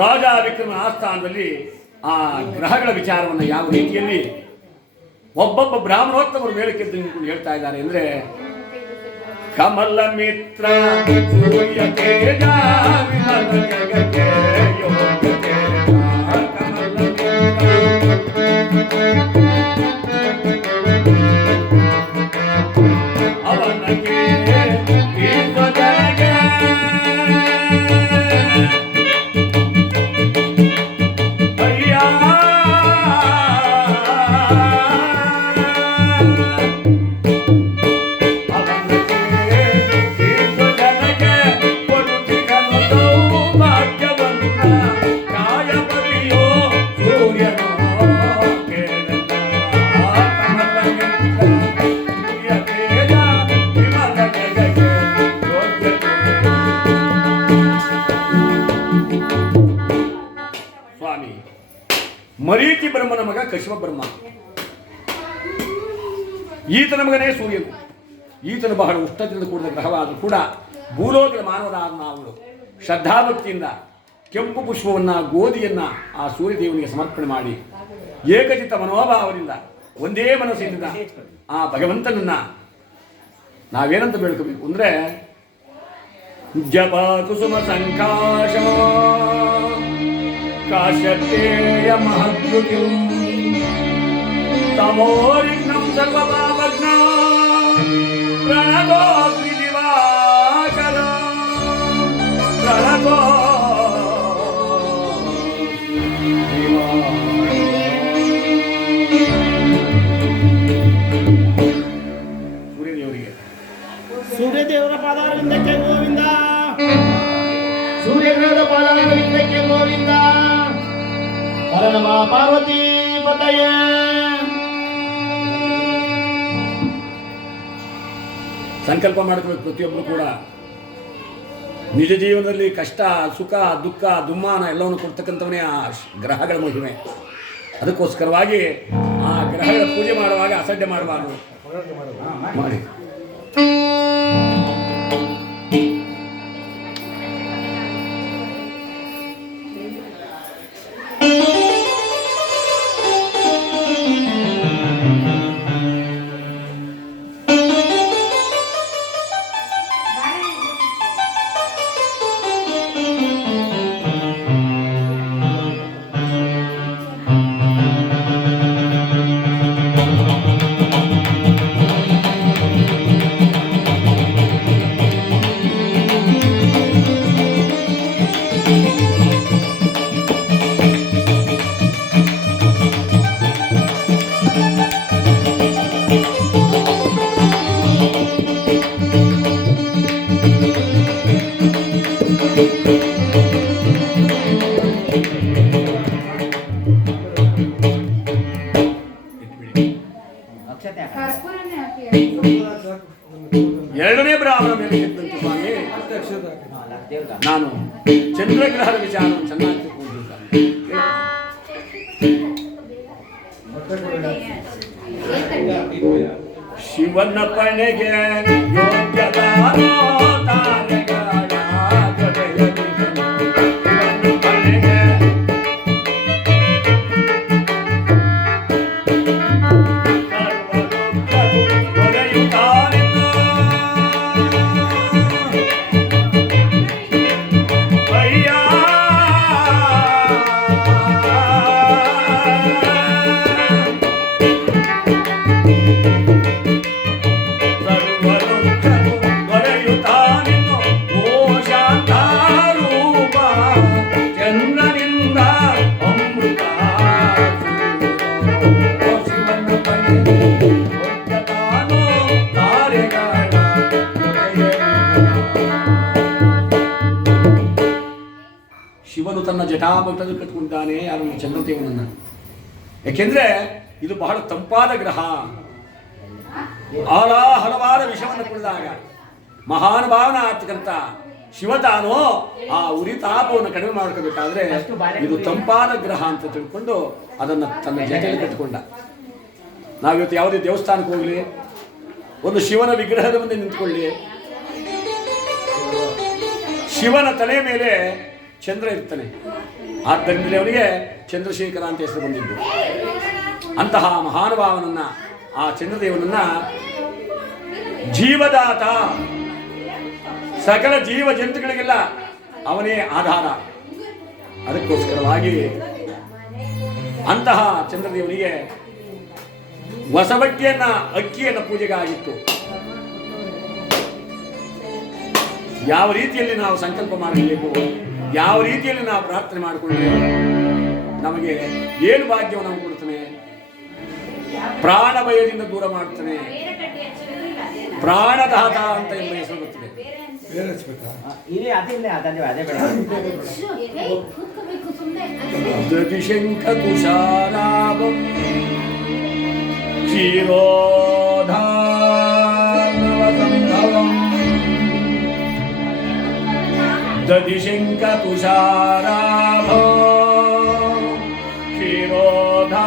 ರಾಜ ವಿಕ್ರಮನ ಆಸ್ಥಾನದಲ್ಲಿ ಆ ಗ್ರಹಗಳ ವಿಚಾರವನ್ನು ಯಾವ ರೀತಿಯಲ್ಲಿ ಒಬ್ಬೊಬ್ಬ ಬ್ರಾಹ್ಮಣೋತ್ತಮರು ಮೇಲಕ್ಕೆದ್ದು ನಿಂತ್ಕೊಂಡು ಹೇಳ್ತಾ ಇದ್ದಾರೆ ಅಂದ್ರೆ ಕಮಲ ಮಿತ್ರ ಸೂರ್ಯ ತೇಜ ವಿಮಲ ಜಗಕ್ಕೆ ಯೋಗ್ಯ ತೇಜ ಕಮಲ ಅವನಿಗೆ ಈಶ್ವರನಿಗೆ ಅಯ್ಯ ಮರೀಚಿ ಬ್ರಹ್ಮನ ಮಗ ಕಶ್ಯಪ ಬ್ರಹ್ಮ, ಈತನ ಮಗನೇ ಸೂರ್ಯನು. ಈತನು ಬಹಳ ಉಷ್ಣದಿಂದ ಕೂಡಿದ ಗ್ರಹವಾದರೂ ಕೂಡ ಭೂಲೋಕದ ಮಾನವರಾದ ನಾವು ಶ್ರದ್ಧಾಭಕ್ತಿಯಿಂದ ಕೆಂಪು ಪುಷ್ಪವನ್ನು ಗೋಧಿಯನ್ನು ಆ ಸೂರ್ಯದೇವನಿಗೆ ಸಮರ್ಪಣೆ ಮಾಡಿ ಏಕಚಿತ್ತ ಮನೋಭಾವದಿಂದ ಒಂದೇ ಮನಸ್ಸಿನಿಂದ ಆ ಭಗವಂತನನ್ನ ನಾವೇನಂತ ಬೇಡ್ಕೋಬೇಕು ಅಂದರೆ ಜಪ ಕುಸುಮ ಸಂಕಾಶ ಕಾಶ್ಯಪೇಯ ಮಹದ್ಯುತಿಂ ತಮೋರಿಗ್ನಂ ಸರ್ವಭಾವಜ್ಞ ಪ್ರಣತೋಸ್ಮಿ ದಿವಾಕರ ಪ್ರಣತೋ ಸೂರ್ಯದೇವರಿಗೆ ಸೂರ್ಯದೇವರ ಪಾದಾರವಿಂದಕ್ಕೆ ಗೋವಿಂದ, ಸೂರ್ಯಗ್ರಹದ ಪಾದಾರವಿಂದಕ್ಕೆ ಗೋವಿಂದ. ಹರ ನಮ ಪಾರ್ವತಿ ಪತಯೇ. ಸಂಕಲ್ಪ ಮಾಡ್ಕೋಬೇಕು ಪ್ರತಿಯೊಬ್ಬರು ಕೂಡ. ನಿಜ ಜೀವನದಲ್ಲಿ ಕಷ್ಟ ಸುಖ ದುಃಖ ದುಮ್ಮಾನ ಎಲ್ಲವನ್ನು ಕೊಡ್ತಕ್ಕಂಥವನೇ ಆ ಗ್ರಹಗಳ ಮಹಿಮೆ. ಅದಕ್ಕೋಸ್ಕರವಾಗಿ ಆ ಗ್ರಹಗಳ ಪೂಜೆ ಮಾಡುವಾಗ ಅಸಡ್ಡೆ ಮಾಡಬಾರ್ದು ಮಾಡಿ. ಎರಡನೇ ಬ್ರಾಹ್ಮಣ ಮೇಲೆ ಇದ್ದಂತೆ ಸ್ವಾಮಿ, ನಾನು ಚಂದ್ರಗ್ರಹದ ವಿಚಾರವನ್ನು ಚೆನ್ನಾಗಿ ತಿಳ್ಕೊಂಡಿದ್ದೇನೆ. ಶಿವನ ಪಣೆಗೆ ಯೋಗ್ಯತಾನೋ ತಾರೆಗಳ ಜೊತೆಯಲ್ಲಿದ್ದನು. ಶಿವನ ಪಣೆಗೆ ಶಿವನು ತನ್ನ ಜಟಾಮಟ್ಟದಲ್ಲಿ ಕಟ್ಕೊಂಡಿದ್ದಾನೆ ಯಾರು ಚಂದ್ರದೇವನನ್ನು. ಯಾಕೆಂದ್ರೆ ಇದು ಬಹಳ ತಂಪಾದ ಗ್ರಹ. ಹಲವಾರು ವಿಷವನ್ನು ಕುಡಿದಾಗ ಮಹಾನುಭಾವನ ಆಗ್ತಕ್ಕಂಥ ಶಿವ ತಾನು ಆ ಉರಿತಾಪವನ್ನು ಕಡಿಮೆ ಮಾಡ್ಕೋಬೇಕಾದ್ರೆ ಇದು ತಂಪಾದ ಗ್ರಹ ಅಂತ ತಿಳ್ಕೊಂಡು ಅದನ್ನು ತನ್ನ ಜೊತೆಯಲ್ಲಿ ಕಟ್ಟಿಕೊಂಡ. ನಾವಿವತ್ತು ಯಾವುದೇ ದೇವಸ್ಥಾನಕ್ಕೆ ಹೋಗಲಿ, ಒಂದು ಶಿವನ ವಿಗ್ರಹದ ಮುಂದೆ ನಿಂತ್ಕೊಳ್ಳಿ, ಶಿವನ ತಲೆ ಮೇಲೆ ಚಂದ್ರ ಇರ್ತಾನೆ. ಆದ್ದರಿಂದಲೇ ಅವನಿಗೆ ಚಂದ್ರಶೇಖರ ಅಂತ ಹೆಸರು ಬಂದಿದ್ದು. ಅಂತಹ ಮಹಾನುಭಾವನನ್ನ, ಆ ಚಂದ್ರದೇವನನ್ನ ಜೀವದಾತ, ಸಕಲ ಜೀವ ಜಂತುಗಳಿಗೆಲ್ಲ ಅವನೇ ಆಧಾರ. ಅದಕ್ಕೋಸ್ಕರವಾಗಿ ಅಂತಹ ಚಂದ್ರದೇವನಿಗೆ ಹೊಸಬಟ್ಟಿಯನ್ನ, ಅಕ್ಕಿಯನ್ನ ಪೂಜೆಗಾಗಿತ್ತು. ಯಾವ ರೀತಿಯಲ್ಲಿ ನಾವು ಸಂಕಲ್ಪ ಮಾಡಬೇಕು, ಯಾವ ರೀತಿಯಲ್ಲಿ ನಾವು ಪ್ರಾರ್ಥನೆ ಮಾಡಿಕೊಂಡ್ರೆ ನಮಗೆ ಏನು ಭಾಗ್ಯವನ್ನು ನಾವು ಕೊಡ್ತಾನೆ, ಪ್ರಾಣ ಭಯದಿಂದ ದೂರ ಮಾಡ್ತಾನೆ, ಪ್ರಾಣದಾತ ಅಂತ ಎಂಬ ಹೆಸರು ಬರ್ತದೆ. ದಧಿಶಂಖ ತುಷಾರಾಭಂ ಕ್ಷೀರೋಧಾನವಸಂಭವಂ ದಧಿಶಂಖ ತುಷಾರಾಭಂ ಕ್ಷೀರೋಧಾನವಸಂಭವಂ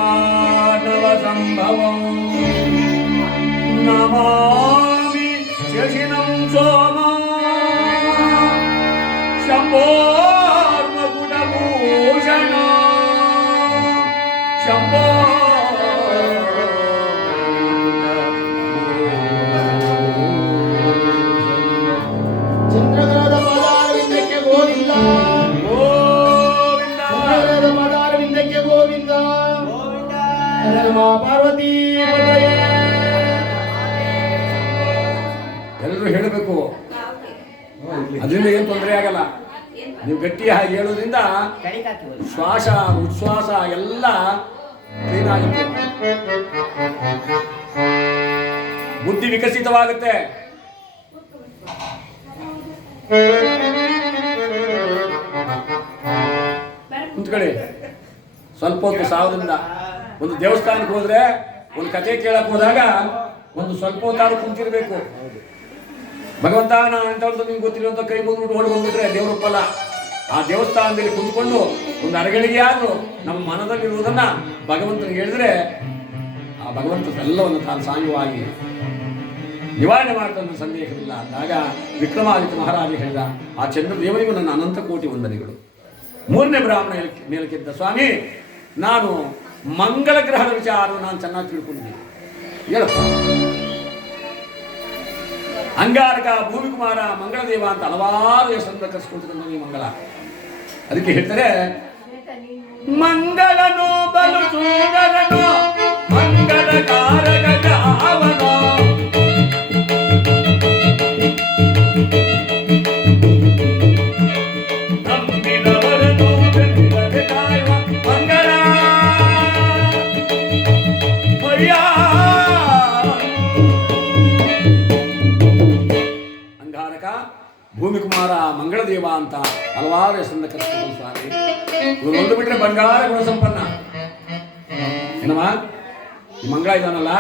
ನಮಾಮಿ ಶಶಿನಂ ಸೋಮ ಶಂಭೋರ್ಮಕುಟಭೂಷಣ ಶಂಭೋ ಚಂದ್ರಗ್ರಹದ ಪಾದಾರವಿಂದಕ್ಕೆ ಗೋವಿಂದ, ಗೋವಿಂದ. ಚಂದ್ರಗ್ರಹದ ಪಾದಾರವಿಂದಕ್ಕೆ ಗೋವಿಂದ. ನಮ ಪಾರ್ವತಿ ಪತಯೇ. ಎಲ್ಲರೂ ಹೇಳಬೇಕು. ಅದರಿಂದ ಏನು ತೊಂದರೆ ಆಗಲ್ಲ. ನೀವು ಗಟ್ಟಿಯಾಗಿ ಹೇಳೋದ್ರಿಂದ ಶ್ವಾಸ ಉಚ್ಛ್ವಾಸ ಎಲ್ಲ ಕ್ಲೀನ್ ಆಗುತ್ತೆ, ಬುದ್ಧಿ ವಿಕಸಿತವಾಗುತ್ತೆ. ಕುಂತ್ಕೊಳ್ಳಿ. ಸ್ವಲ್ಪ ಹೊತ್ತು ಸಾವರಿಂದ ಒಂದು ದೇವಸ್ಥಾನಕ್ಕೆ ಹೋದ್ರೆ, ಒಂದು ಕಥೆ ಕೇಳಕ್ ಹೋದಾಗ ಒಂದು ಸ್ವಲ್ಪ ಹೊತ್ತಾದ್ರೂ ಕುಂತಿರ್ಬೇಕು. ಭಗವಂತ ನಾನು ಎಂಥವ್ರದ್ದು ನಿಮ್ಗೆ ಗೊತ್ತಿರುವಂಥ ಕೈ ಮುಗಿದ್ಬಿಟ್ಟು ಓಡಿ ಬಂದ್ಬಿಟ್ರೆ ದೇವರೊಪ್ಪಲ್ಲ. ಆ ದೇವಸ್ಥಾನದಲ್ಲಿ ಕುಂತ್ಕೊಂಡು ಒಂದು ಅರಗಳಿಗೆ ಆದರೂ ನಮ್ಮ ಮನದಲ್ಲಿರುವುದನ್ನ ಭಗವಂತನಿಗೆ ಹೇಳಿದ್ರೆ ಆ ಭಗವಂತ ಎಲ್ಲವನ್ನು ತಾನು ಸಾಂಗವಾಗಿ ನಿವಾರಣೆ ಮಾಡ್ತಾನೆ, ಸಂದೇಹವಿಲ್ಲ. ಅಂದಾಗ ವಿಕ್ರಮಾದಿತ್ಯ ಮಹಾರಾಜ ಹೇಳಿದ, ಆ ಚಂದ್ರದೇವನಿಗೂ ನನ್ನ ಅನಂತ ಕೋಟಿ ವಂದನೆಗಳು. ಮೂರನೇ ಬ್ರಾಹ್ಮಣ ಮೇಲಕ್ಕೆದ್ದ, ಸ್ವಾಮಿ ನಾನು ಮಂಗಳ ಗ್ರಹದ ವಿಚಾರವನ್ನು ನಾನು ಚೆನ್ನಾಗಿ ತಿಳ್ಕೊಂಡಿದ್ದೀನಿ, ಹೇಳಪ್ಪ. ಅಂಗಾರಕ, ಭೂಮಿಕುಮಾರ, ಮಂಗಳದೇವ ಅಂತ ಹಲವಾರು ಹೆಸರನ್ನು ಕರೆಸ್ಕೊಳ್ತಿದ್ದ ಈ ಮಂಗಳ. ಅದಕ್ಕೆ ಹೇಳ್ತಾರೆ, ಮಂಗಳನು ಬಲು ಸುಂದರನು ಮಂಗಳ ಕಾರಕ ಅವನು ನಂಬಿದವರನು ಬೆಂದಿರದೆ ಕಾಯುವ ಮಂಗಳ ಅಯ್ಯ. ಅಂಗಾರಕ, ಭೂಮಿಕುಮಾರ, ಮಂಗಳದೇವ ಅಂತ ಹಲವಾರು ಹೆಸರನ್ನ ಕರೆಸ್ಕೊಂಡು ಸ್ವಾಮಿ. ಇವರು ಒಂದು ಬಿಟ್ರೆ ಬಂಗಾರ ಗುಣ ಸಂಪನ್ನ. ಏನಮ್ಮ ಈ ಮಂಗಳ ಇದಾನಲ್ಲ,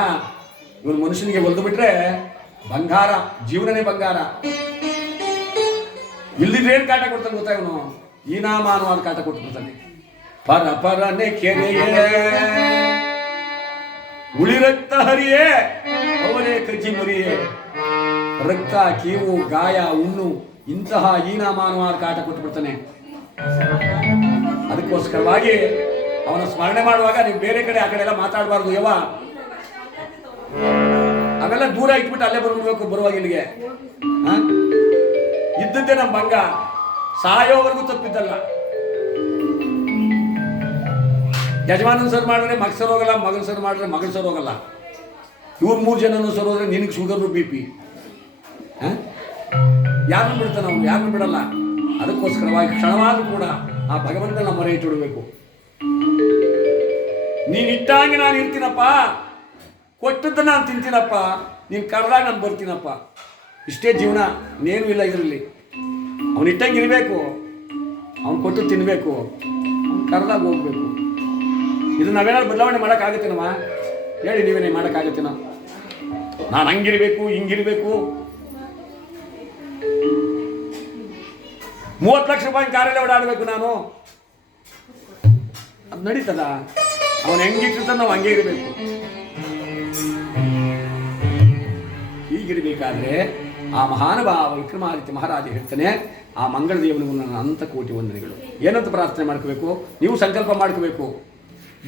ಇವನು ಮನುಷ್ಯನಿಗೆ ಒಲ್ದು ಬಿಟ್ರೆ ಬಂಗಾರ, ಜೀವನನೇ ಬಂಗಾರ. ಇಲ್ದಿದ್ರೆ ಏನ್ ಕಾಟ ಕೊಡ್ತಾನೆ ಗೊತ್ತಾ ಇವನು? ಈ ನಾಮಾನುವಾದ ಕಾಟ ಕೊಟ್ಬಿಡ್ತಾನೆ. ಪರ ಪರನೆ ಕೆರೆಯೇ ಉಳಿ ರಕ್ತ ಹರಿಯೇ ಅವರೇ ಕಜ್ಜಿ ಮರಿಯೇ. ರಕ್ತ, ಕೀವು, ಗಾಯ, ಹುಣ್ಣು ಇಂತಹ ಈ ನಾಮಾನುವಾದ ಕಾಟ ಕೊಟ್ಬಿಡ್ತಾನೆ. ಅದಕ್ಕೋಸ್ಕರವಾಗಿ ಅವನ ಸ್ಮರಣೆ ಮಾಡುವಾಗ ನೀವು ಬೇರೆ ಕಡೆ ಆ ಕಡೆ ಎಲ್ಲ ಮಾತಾಡಬಾರ್ದು. ಯವ ಅವೆಲ್ಲ ದೂರ ಇಟ್ಬಿಟ್ಟು ಅಲ್ಲೇ ಬಂದ್ಬಿಡ್ಬೇಕು ಬರುವಾಗ ಇಲ್ಲಿಗೆ. ಇದ್ದದ್ದೇ ನಮ್ಮ ಭಂಗ, ಸಾಯೋವರೆಗೂ ತಪ್ಪಿದ್ದಲ್ಲ. ಯಜಮಾನನ್ ಸರ್ ಮಾಡಿದ್ರೆ ಮಗ ಸರ್ ಹೋಗಲ್ಲ, ಮಗನ ಸರ್ ಮಾಡಿದ್ರೆ ಮಗನ ಸರ್ ಹೋಗಲ್ಲ. ಇವ್ರು 3 ಜನನು ಸರ್ ಹೋದ್ರೆ ನಿನಗೆ ಶುಗರು BP. ಯಾರನ್ನು ಬಿಡ್ತಾನೆ ಅವನು? ಯಾರನ್ನು ಬಿಡಲ್ಲ. ಅದಕ್ಕೋಸ್ಕರವಾಗಿ ಕ್ಷಣವಾದ್ರೂ ಕೂಡ ಆ ಭಗವಂತನ ಮೊರೆ ಇಟ್ಟಿಡಬೇಕು. ನೀನು ಇಟ್ಟಾಗಿ ನಾನು ಇರ್ತೀನಪ್ಪ, ಕೊಟ್ಟದ್ದು ನಾನು ತಿಂತೀನಪ್ಪ, ನೀನು ಕರೆದಾಗ ನಾನು ಬರ್ತೀನಪ್ಪ. ಇಷ್ಟೇ ಜೀವನ, ಇನ್ನೇನು ಇಲ್ಲ ಇದರಲ್ಲಿ. ಅವನು ಇಟ್ಟಂಗೆ ಇರಬೇಕು, ಅವನು ಕೊಟ್ಟು ತಿನ್ನಬೇಕು, ಅವ್ನು ಕರೆದಾಗ ಹೋಗ್ಬೇಕು. ಇದು ನಾವೇನಾದ್ರು ಬದಲಾವಣೆ ಮಾಡೋಕ್ಕಾಗತ್ತೇನಮ್ಮ? ಹೇಳಿ, ನೀವೇನೇ ಮಾಡೋಕ್ಕಾಗತ್ತೇನೋ? ನಾನು ಹಂಗಿರ್ಬೇಕು, ಹಿಂಗಿರ್ಬೇಕು. 30 ಲಕ್ಷ ರೂಪಾಯಿ ಕಾರಲ್ಲೇ ಓಡಾಡಬೇಕು ನಾನು, ಅದು ನಡೀತದ? ಅವನು ಹೆಂಗಿಟ್ಟಿರ್ತಾನೆ ನಾವು ಹಂಗೆ ಇರಬೇಕು. ಹೀಗಿರ್ಬೇಕಾದ್ರೆ ಆ ಮಹಾನುಭಾವ ವಿಕ್ರಮಾದಿತ್ಯ ಮಹಾರಾಜ ಹೇಳ್ತಾನೆ, ಆ ಮಂಗಳ ದೇವನಿಗೂ ನನ್ನ ಅನಂತ ಕೋಟಿ ವಂದನೆಗಳು. ಏನಂತ ಪ್ರಾರ್ಥನೆ ಮಾಡ್ಕೋಬೇಕು? ನೀವು ಸಂಕಲ್ಪ ಮಾಡ್ಕೋಬೇಕು.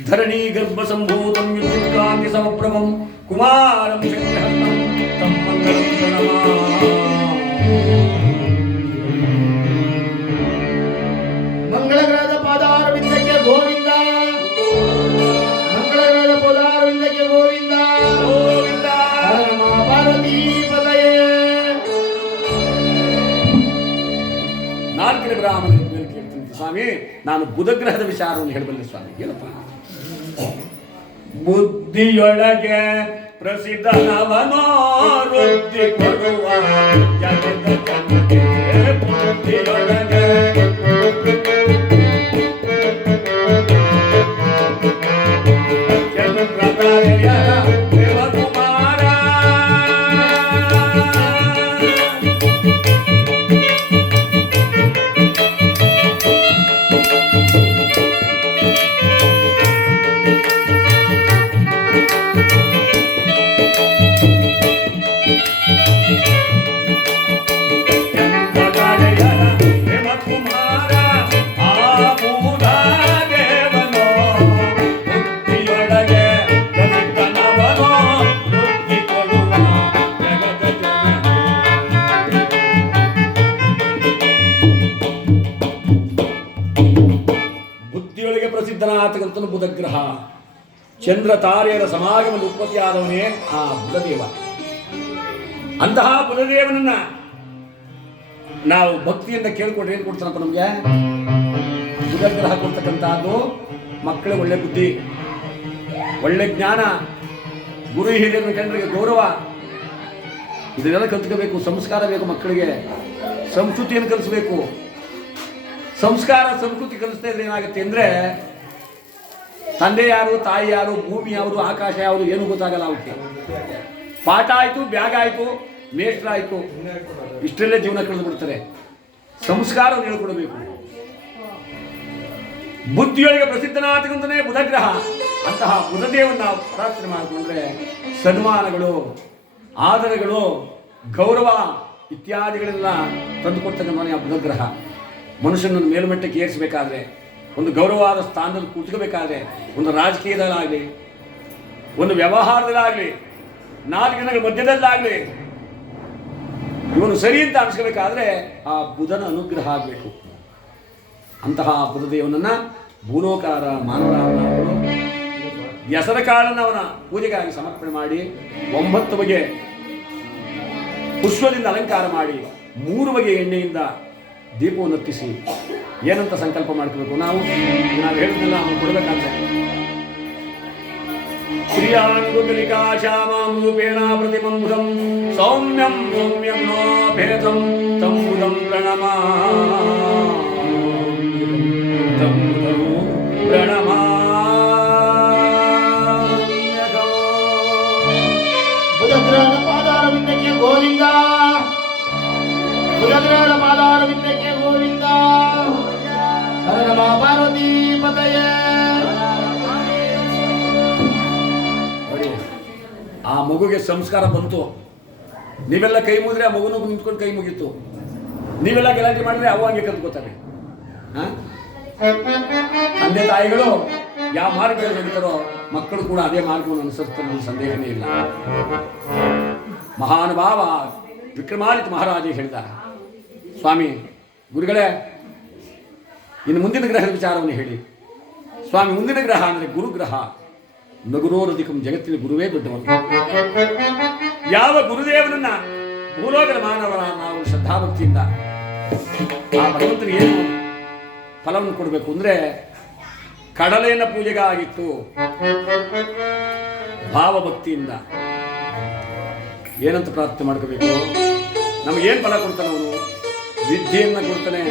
ಧರಣಿ ಗರ್ಭ ಸಂಭೂತಂ ವಿದ್ಯುತ್ಕಾಂತಿ ಸಮಪ್ರಭಂ ಕುಮಾರಂ ಶಕ್ತಿಹಸ್ತಂ ತಂ ಮಂಗಳಂ ಪ್ರಣಮಾಮಿ. ಮಂಗಳಗ್ರಹದ ಪಾದಾರವಿಂದಕ್ಕೆ ಗೋವಿಂದ, ಮಂಗಳಗ್ರಹದ ಪಾದಾರವಿಂದಕ್ಕೆ ಗೋವಿಂದ ಗೋವಿಂದ. ಪಾರ್ವತಿ ಪದಯೇ. ನಾಲ್ಕನೇ ಬ್ರಾಹ್ಮಣ ಮೇಲೆ ಕೇಳ್ತೀನಿ, ಸ್ವಾಮಿ ನಾನು ಬುಧಗ್ರಹದ ವಿಚಾರವನ್ನು ಹೇಳಬಲ್ಲೆ ಸ್ವಾಮಿ. ಹೇಳಪ್ಪ. ಬುದ್ಧಿಯೊಳಗೆ ಪ್ರಸಿದ್ಧನವನೋ ವೃದ್ಧಿ ಕೊಡುವ ಜಗದ ಜನತೆ. ಬುದ್ಧಿಯೊಳಗೆ ಚಂದ್ರತಾರೆಯ ದೇವಕುಮಾರ. ಬುದ್ಧಿಯೊಳಗೆ ಪ್ರಸಿದ್ಧನಾತಕ್ಕಂಥನು ಬುಧಗ್ರಹ. ಚಂದ್ರ ತಾರೆಯರ ಸಮಾಗಮದ ಉತ್ಪತ್ತಿಯಾದವನೇ ಆ ಬುಧದೇವ. ಅಂತಹ ಬುಧದೇವನನ್ನ ನಾವು ಭಕ್ತಿಯಿಂದ ಕೇಳ್ಕೊಂಡ್ರೆ ಏನು ಕೊಡ್ತಾನಪ್ಪ ನಮಗೆ? ಬುಧಗ್ರಹ ಕೊಡ್ತಕ್ಕಂಥದ್ದು ಮಕ್ಕಳಿಗೆ ಒಳ್ಳೆ ಬುದ್ಧಿ, ಒಳ್ಳೆ ಜ್ಞಾನ, ಗುರು ಹಿರಿಯರನ್ನು ಕಂಡ್ರಿಗೆ ಗೌರವ, ಇದನ್ನೆಲ್ಲ ಕಲ್ತ್ಕೋಬೇಕು. ಸಂಸ್ಕಾರ ಬೇಕು ಮಕ್ಕಳಿಗೆ, ಸಂಸ್ಕೃತಿಯನ್ನು ಕಲಿಸ್ಬೇಕು. ಸಂಸ್ಕಾರ ಸಂಸ್ಕೃತಿ ಕಲಿಸ್ತಾ ಇದ್ರೆ ಏನಾಗುತ್ತೆ ಅಂದರೆ, ತಂದೆ ಯಾರು, ತಾಯಿ ಯಾರು, ಭೂಮಿ ಯಾವುದು, ಆಕಾಶ ಯಾವುದು ಏನು ಗೊತ್ತಾಗಲ್ಲ ಅವಕ್ಕೆ. ಪಾಠ ಆಯಿತು, ಬ್ಯಾಗ್ ಆಯಿತು, ಮೇಷ್ಟ್ರ ಆಯಿತು, ಇಷ್ಟರಲ್ಲೇ ಜೀವನ ಕಳೆದು ಬಿಡ್ತಾರೆ. ಸಂಸ್ಕಾರವನ್ನು ಹೇಳ್ಕೊಡ್ಬೇಕು. ಬುದ್ಧಿಯೊಳಗೆ ಪ್ರಸಿದ್ಧನಾತಕ್ಕಂಥನೇ ಬುಧಗ್ರಹ. ಅಂತಹ ಬುಧದೇವನ್ನ ನಾವು ಪ್ರಾರ್ಥನೆ ಮಾಡಿಕೊಂಡ್ರೆ ಸನ್ಮಾನಗಳು, ಆದರಗಳು, ಗೌರವ ಇತ್ಯಾದಿಗಳೆಲ್ಲ ತಂದುಕೊಡ್ತಕ್ಕಂಥವನೇ ಆ ಬುಧಗ್ರಹ. ಮನುಷ್ಯನನ್ನು ಮೇಲ್ಮಟ್ಟಕ್ಕೆ ಏರಿಸಬೇಕಾದ್ರೆ, ಒಂದು ಗೌರವವಾದ ಸ್ಥಾನದಲ್ಲಿ ಕೂತ್ಕೋಬೇಕಾದ್ರೆ, ಒಂದು ರಾಜಕೀಯದಲ್ಲಾಗಲಿ, ಒಂದು ವ್ಯವಹಾರದಲ್ಲಾಗಲಿ, ನಾಲ್ಕು ಜನಗಳ ಮಧ್ಯದಲ್ಲಾಗಲಿ ಇವನು ಸರಿ ಅಂತ ಅನಿಸ್ಕೋಬೇಕಾದ್ರೆ ಆ ಬುಧನ ಅನುಗ್ರಹ ಆಗಬೇಕು. ಅಂತಹ ಬುಧದೇವನನ್ನ ಭೂಲೋಕಾರ ಮಾನವರಾದವರು ಹೆಸರ ಕಾಳನ್ನು ಅವನ ಪೂಜೆಗಾಗಿ ಸಮರ್ಪಣೆ ಮಾಡಿ 9 ಬಗೆ ಪುಷ್ಪದಿಂದ ಅಲಂಕಾರ ಮಾಡಿ 3 ಬಗೆ ಎಣ್ಣೆಯಿಂದ ದೀಪವನ್ನು ಹತ್ತಿಸಿ ಏನಂತ ಸಂಕಲ್ಪ ಮಾಡ್ಕೋಬೇಕು? ನಾವು ಹೇಳಿದ್ನೆಲ್ಲ ನಾವು ಕೊಡಬೇಕಾದ್ರೆ ಪ್ರಿಯಾಂಗುಲಿಕಾ ಶ್ಯಾಮಾಂ ರೂಪೇಣ ಪ್ರತಿಮಂಬುಧಂ ಸೌಮ್ಯಂ ಸೌಮ್ಯಂ ನೋ ಭೇದಂ ತಂ ಬುಧಂ ಬುಧಗ್ರಹದ ಪಾದಾರವಿಂದಕ್ಕೆ ಗೋವಿಂದ, ಬುಧಗ್ರಹದ ಪಾದಾರವಿಂದಕ್ಕೆ ಗೋವಿಂದ. ಹರ ನಮ ಪಾರ್ವತಿ ಪದಯೇ. ನೋಡಿ, ಆ ಮಗುಗೆ ಸಂಸ್ಕಾರ ಬಂತು. ನೀವೆಲ್ಲ ಕೈ ಮುಗಿದ್ರೆ ಆ ಮಗುನು ನಿಂತ್ಕೊಂಡು ಕೈ ಮುಗೀತು. ನೀವೆಲ್ಲ ಗಲಾಟೆ ಮಾಡಿದ್ರೆ ಅವು ಹಂಗೆ ಕಲ್ತ್ಕೋತಾರೆ. ತಂದೆ ತಾಯಿಗಳು ಯಾವ ಮಾರ್ಗದಲ್ಲಿ ನಡೀತಾರೋ ಮಕ್ಕಳು ಕೂಡ ಅದೇ ಮಾರ್ಗವನ್ನು ಅನುಸರಿಸ್ತಾರೆ, ಸಂದೇಹನೇ ಇಲ್ಲ. ಮಹಾನುಭಾವ ವಿಕ್ರಮಾದಿತ್ಯ ಮಹಾರಾಜ ಹೇಳಿದ, ಸ್ವಾಮಿ ಗುರುಗಳೇ ಇನ್ನು ಮುಂದಿನ ಗ್ರಹದ ವಿಚಾರವನ್ನು ಹೇಳಿ. ಸ್ವಾಮಿ ಮುಂದಿನ ಗ್ರಹ ಅಂದರೆ ಗುರುಗ್ರಹ. ನಗುರೋರಧಿಕಂ, ಜಗತ್ತಿನ ಗುರುವೇ ದೊಡ್ಡವನು. ಯಾವ ಗುರುದೇವನನ್ನ ಭೂಲೋಕದ ಮಾನವರ ನಾವು ಶ್ರದ್ಧಾಭಕ್ತಿಯಿಂದ ಆ ಭಗವಂತನಿಗೆ ಏನು ಫಲವನ್ನು ಕೊಡಬೇಕು ಅಂದರೆ, ಕಡಲೆಯನ್ನು ಪೂಜೆಗಾಗಿತ್ತು ಭಾವಭಕ್ತಿಯಿಂದ ಏನಂತ ಪ್ರಾರ್ಥನೆ ಮಾಡ್ಕೋಬೇಕು? ನಮಗೇನು ಫಲ ಕೊಡ್ತಾನೆ ಅವನು? ವಿದ್ಯೆಯನ್ನು ಕೊಡ್ತಾನೆ.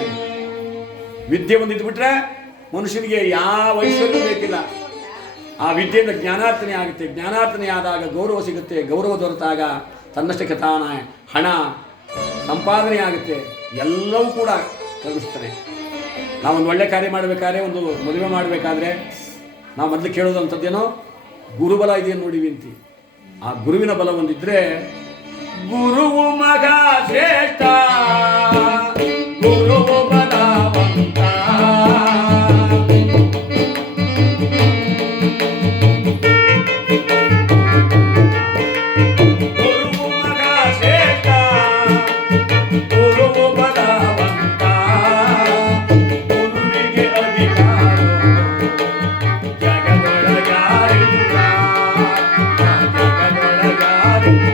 ವಿದ್ಯೆ ಒಂದಿದ್ಬಿಟ್ರೆ ಮನುಷ್ಯನಿಗೆ ಯಾವ ಐಶ್ವರ್ಯ ಬೇಕಿಲ್ಲ. ಆ ವಿದ್ಯೆಯಿಂದ ಜ್ಞಾನಾರ್ಥನೆ ಆಗುತ್ತೆ. ಜ್ಞಾನಾರ್ಥನೆ ಆದಾಗ ಗೌರವ ಸಿಗುತ್ತೆ. ಗೌರವ ದೊರೆತಾಗ ತನ್ನಷ್ಟಕ್ಕೆ ತಾನ ಹಣ ಸಂಪಾದನೆ ಆಗುತ್ತೆ. ಎಲ್ಲವೂ ಕೂಡ ಕಲಿಸ್ತಾನೆ. ನಾವೊಂದು ಒಳ್ಳೆ ಕಾರ್ಯ ಮಾಡಬೇಕಾದ್ರೆ, ಒಂದು ಮದುವೆ ಮಾಡಬೇಕಾದ್ರೆ ನಾವು ಮೊದಲು ಕೇಳೋದು ಅಂಥದ್ದೇನೋ ಗುರುಬಲ ಇದೆಯನ್ನು ನೋಡಿವಿ ಅಂತಿ. ಆ ಗುರುವಿನ ಬಲ ಒಂದಿದ್ದರೆ ಗುರುವು ಮಗ ಶ್ರೇಷ್ಠ ಗುರುವು ಬಲವಂತ ಗುರುವು ಮಗ ಶ್ರೇಷ್ಠ ಗುರುವು ಬಲವಂತ ಗುರುವಿಗೆ ಅಧಿಕಾರ ಜಗದೊಳಗಾರಿಲ್ಲ ಜಗದೊಳಗಾರಿಲ್ಲ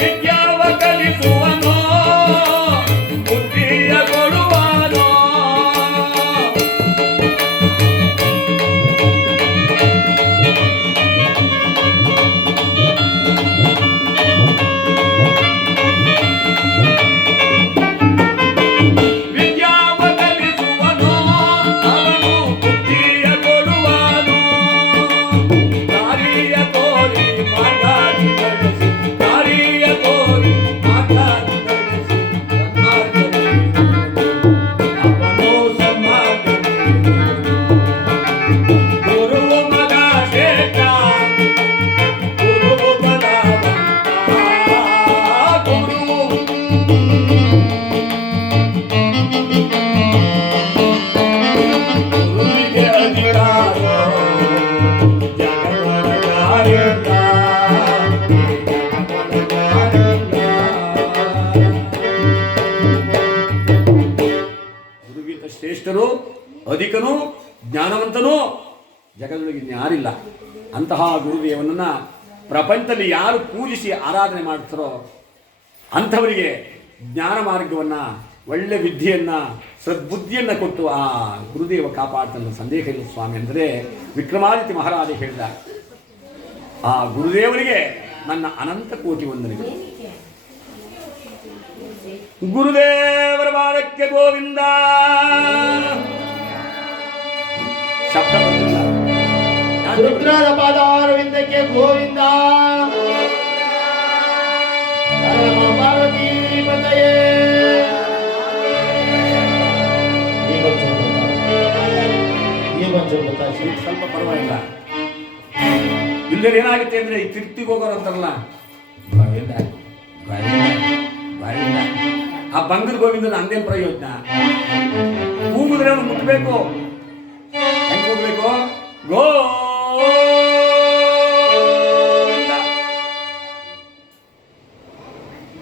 ವಿದ್ಯಾವ ಕಲಿಸುವನೋ ಬುದ್ಧಿಯ ಕೊಡುವನೋ ವಿದ್ಯಾವ ಕಲಿಸುವನೋ ಅವನು ಬುದ್ಧಿಯ ಕೊಡುವನೋ ದಾರಿಯ ತೋರಿ ಮಾರ್ಗಾದಿ ನಡೆಸಿ ದಾರಿಯ ತೋರಿ ಮಾರ್ಗಾದಿ ನಡೆಸಿ ಅವನು ಸನ್ಮಾರ್ಗದಲ್ಲಿ ಗುರುವು ಮಗ ಶ್ರೇಷ್ಠ ಗುರುವು ಬಲವಂತ ಗುರುವು ಗುರುವಿಗೆ ಅಧಿಕಾರ ಜಗದೊಳಗಾರಿಲ್ಲ ಗುರುಗಿಂತ ಶ್ರೇಷ್ಠರು ಅಧಿಕನು ಜ್ಞಾನವಂತನು ಜಗದೊಳಗೆ ಇನ್ಯಾರಿಲ್ಲ. ಅಂತಹ ಗುರುದೇವನನ್ನ ಪ್ರಪಂಚದಲ್ಲಿ ಯಾರು ಪೂಜಿಸಿ ಆರಾಧನೆ ಮಾಡ್ತಾರೋ ಅಂಥವರಿಗೆ ಜ್ಞಾನ ಮಾರ್ಗವನ್ನು ಒಳ್ಳೆ ವಿದ್ಯೆಯನ್ನು ಸದ್ಬುದ್ಧಿಯನ್ನು ಕೊಟ್ಟು ಆ ಗುರುದೇವ ಕಾಪಾಡ್ತಾನೆ. ಸಂದೇಹ ಇಲ್ಲ ಸ್ವಾಮಿ ಅಂದರೆ ವಿಕ್ರಮಾದಿತ್ಯ ಮಹಾರಾಜ ಹೇಳಿದ ಆ ಗುರುದೇವರಿಗೆ ನನ್ನ ಅನಂತ ಕೋಟಿ ವಂದನೆಗಳು. ಗುರುದೇವರ ಪಾದಕ್ಕೆ ಗೋವಿಂದ. ಶಬ್ದ ಬಂದಿಲ್ಲ. ರುದ್ರರ ಪಾದಾರವಿಂದಕ್ಕೆ ಗೋವಿಂದ. ಹರ ನಮ ಪಾರ್ವತಿ ಪತಯೇ. ಸ್ವಲ್ಪ ಪರವಾಗಿಲ್ಲ. ಇಲ್ಲದೆ ಏನಾಗುತ್ತೆ ಅಂದ್ರೆ ಈ ತಿರ್ತಿಗೆ ಹೋಗೋರು ಅಂತಾರಲ್ಲ ಗೋವಿಂದ ಗೋವಿಂದ ಆ ಬಂಗದ ಗೋವಿಂದನ ಅಂದೇನು ಪ್ರಯೋಜನ? ಕೂಗಿದ್ರೆ ಅವನು ಮುಟ್ಟಬೇಕು. ಹೆಂಗೆ ಕೂಗಬೇಕು? ಗೋವಿಂದ.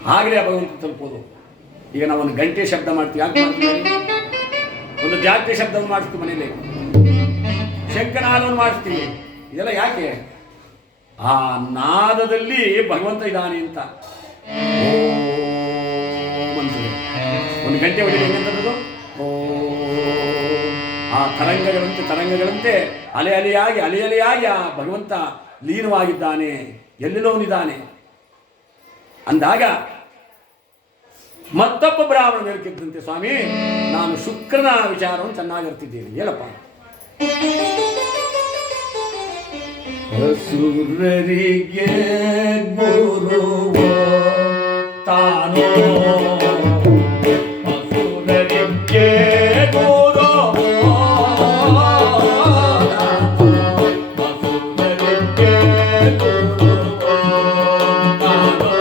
ಹಾಗಲೇ ಆ ಭಗವಂತ ತಲುಪೋದು. ಈಗ ನಾವು ಒಂದು ಗಂಟೆ ಶಬ್ದ ಮಾಡ್ತೀವಿ. ಯಾಕೆ ಮಾಡ್ತೀವಿ? ಒಂದು ಜಾತ್ರೆ ಶಬ್ದವನ್ನು ಮಾಡಿಸ್ತೀವಿ ಮನೇಲಿ, ಶಂಕನಾದವನ್ನು ಮಾಡಿಸ್ತೀವಿ. ಇದೆಲ್ಲ ಯಾಕೆ? ಆ ನಾದದಲ್ಲಿ ಭಗವಂತ ಇದ್ದಾನೆ ಅಂತ. ಒಂದು ಗಂಟೆ ಹೊಡೆದು ಹೆಂಗಂತದ್ದು ಆ ತರಂಗಗಳಂತೆ ಅಲೆ ಅಲೆಯಾಗಿ ಆ ಭಗವಂತ ಲೀನವಾಗಿದ್ದಾನೆ, ಎಲ್ಲೆಲ್ಲೋನಿದ್ದಾನೆ ಅಂದಾಗ ಮತ್ತೊಬ್ಬ ಬ್ರಾಹ್ಮಣ ಮೇಲ್ಕಿದ್ದಂತೆ, ಸ್ವಾಮಿ ನಾನು ಶುಕ್ರನ ವಿಚಾರವನ್ನು ಚೆನ್ನಾಗಿರ್ತಿದ್ದೇನೆ, ಹೇಳಪ್ಪ. ಅಸುರರಿಗೆ ಗುರುವೋ ತಾನೋ ಅಸುರರಿಗೆ ಗುರುವೋ ಅಸುರರಿಗೆ ಗುರುವೋ ತಾನೋ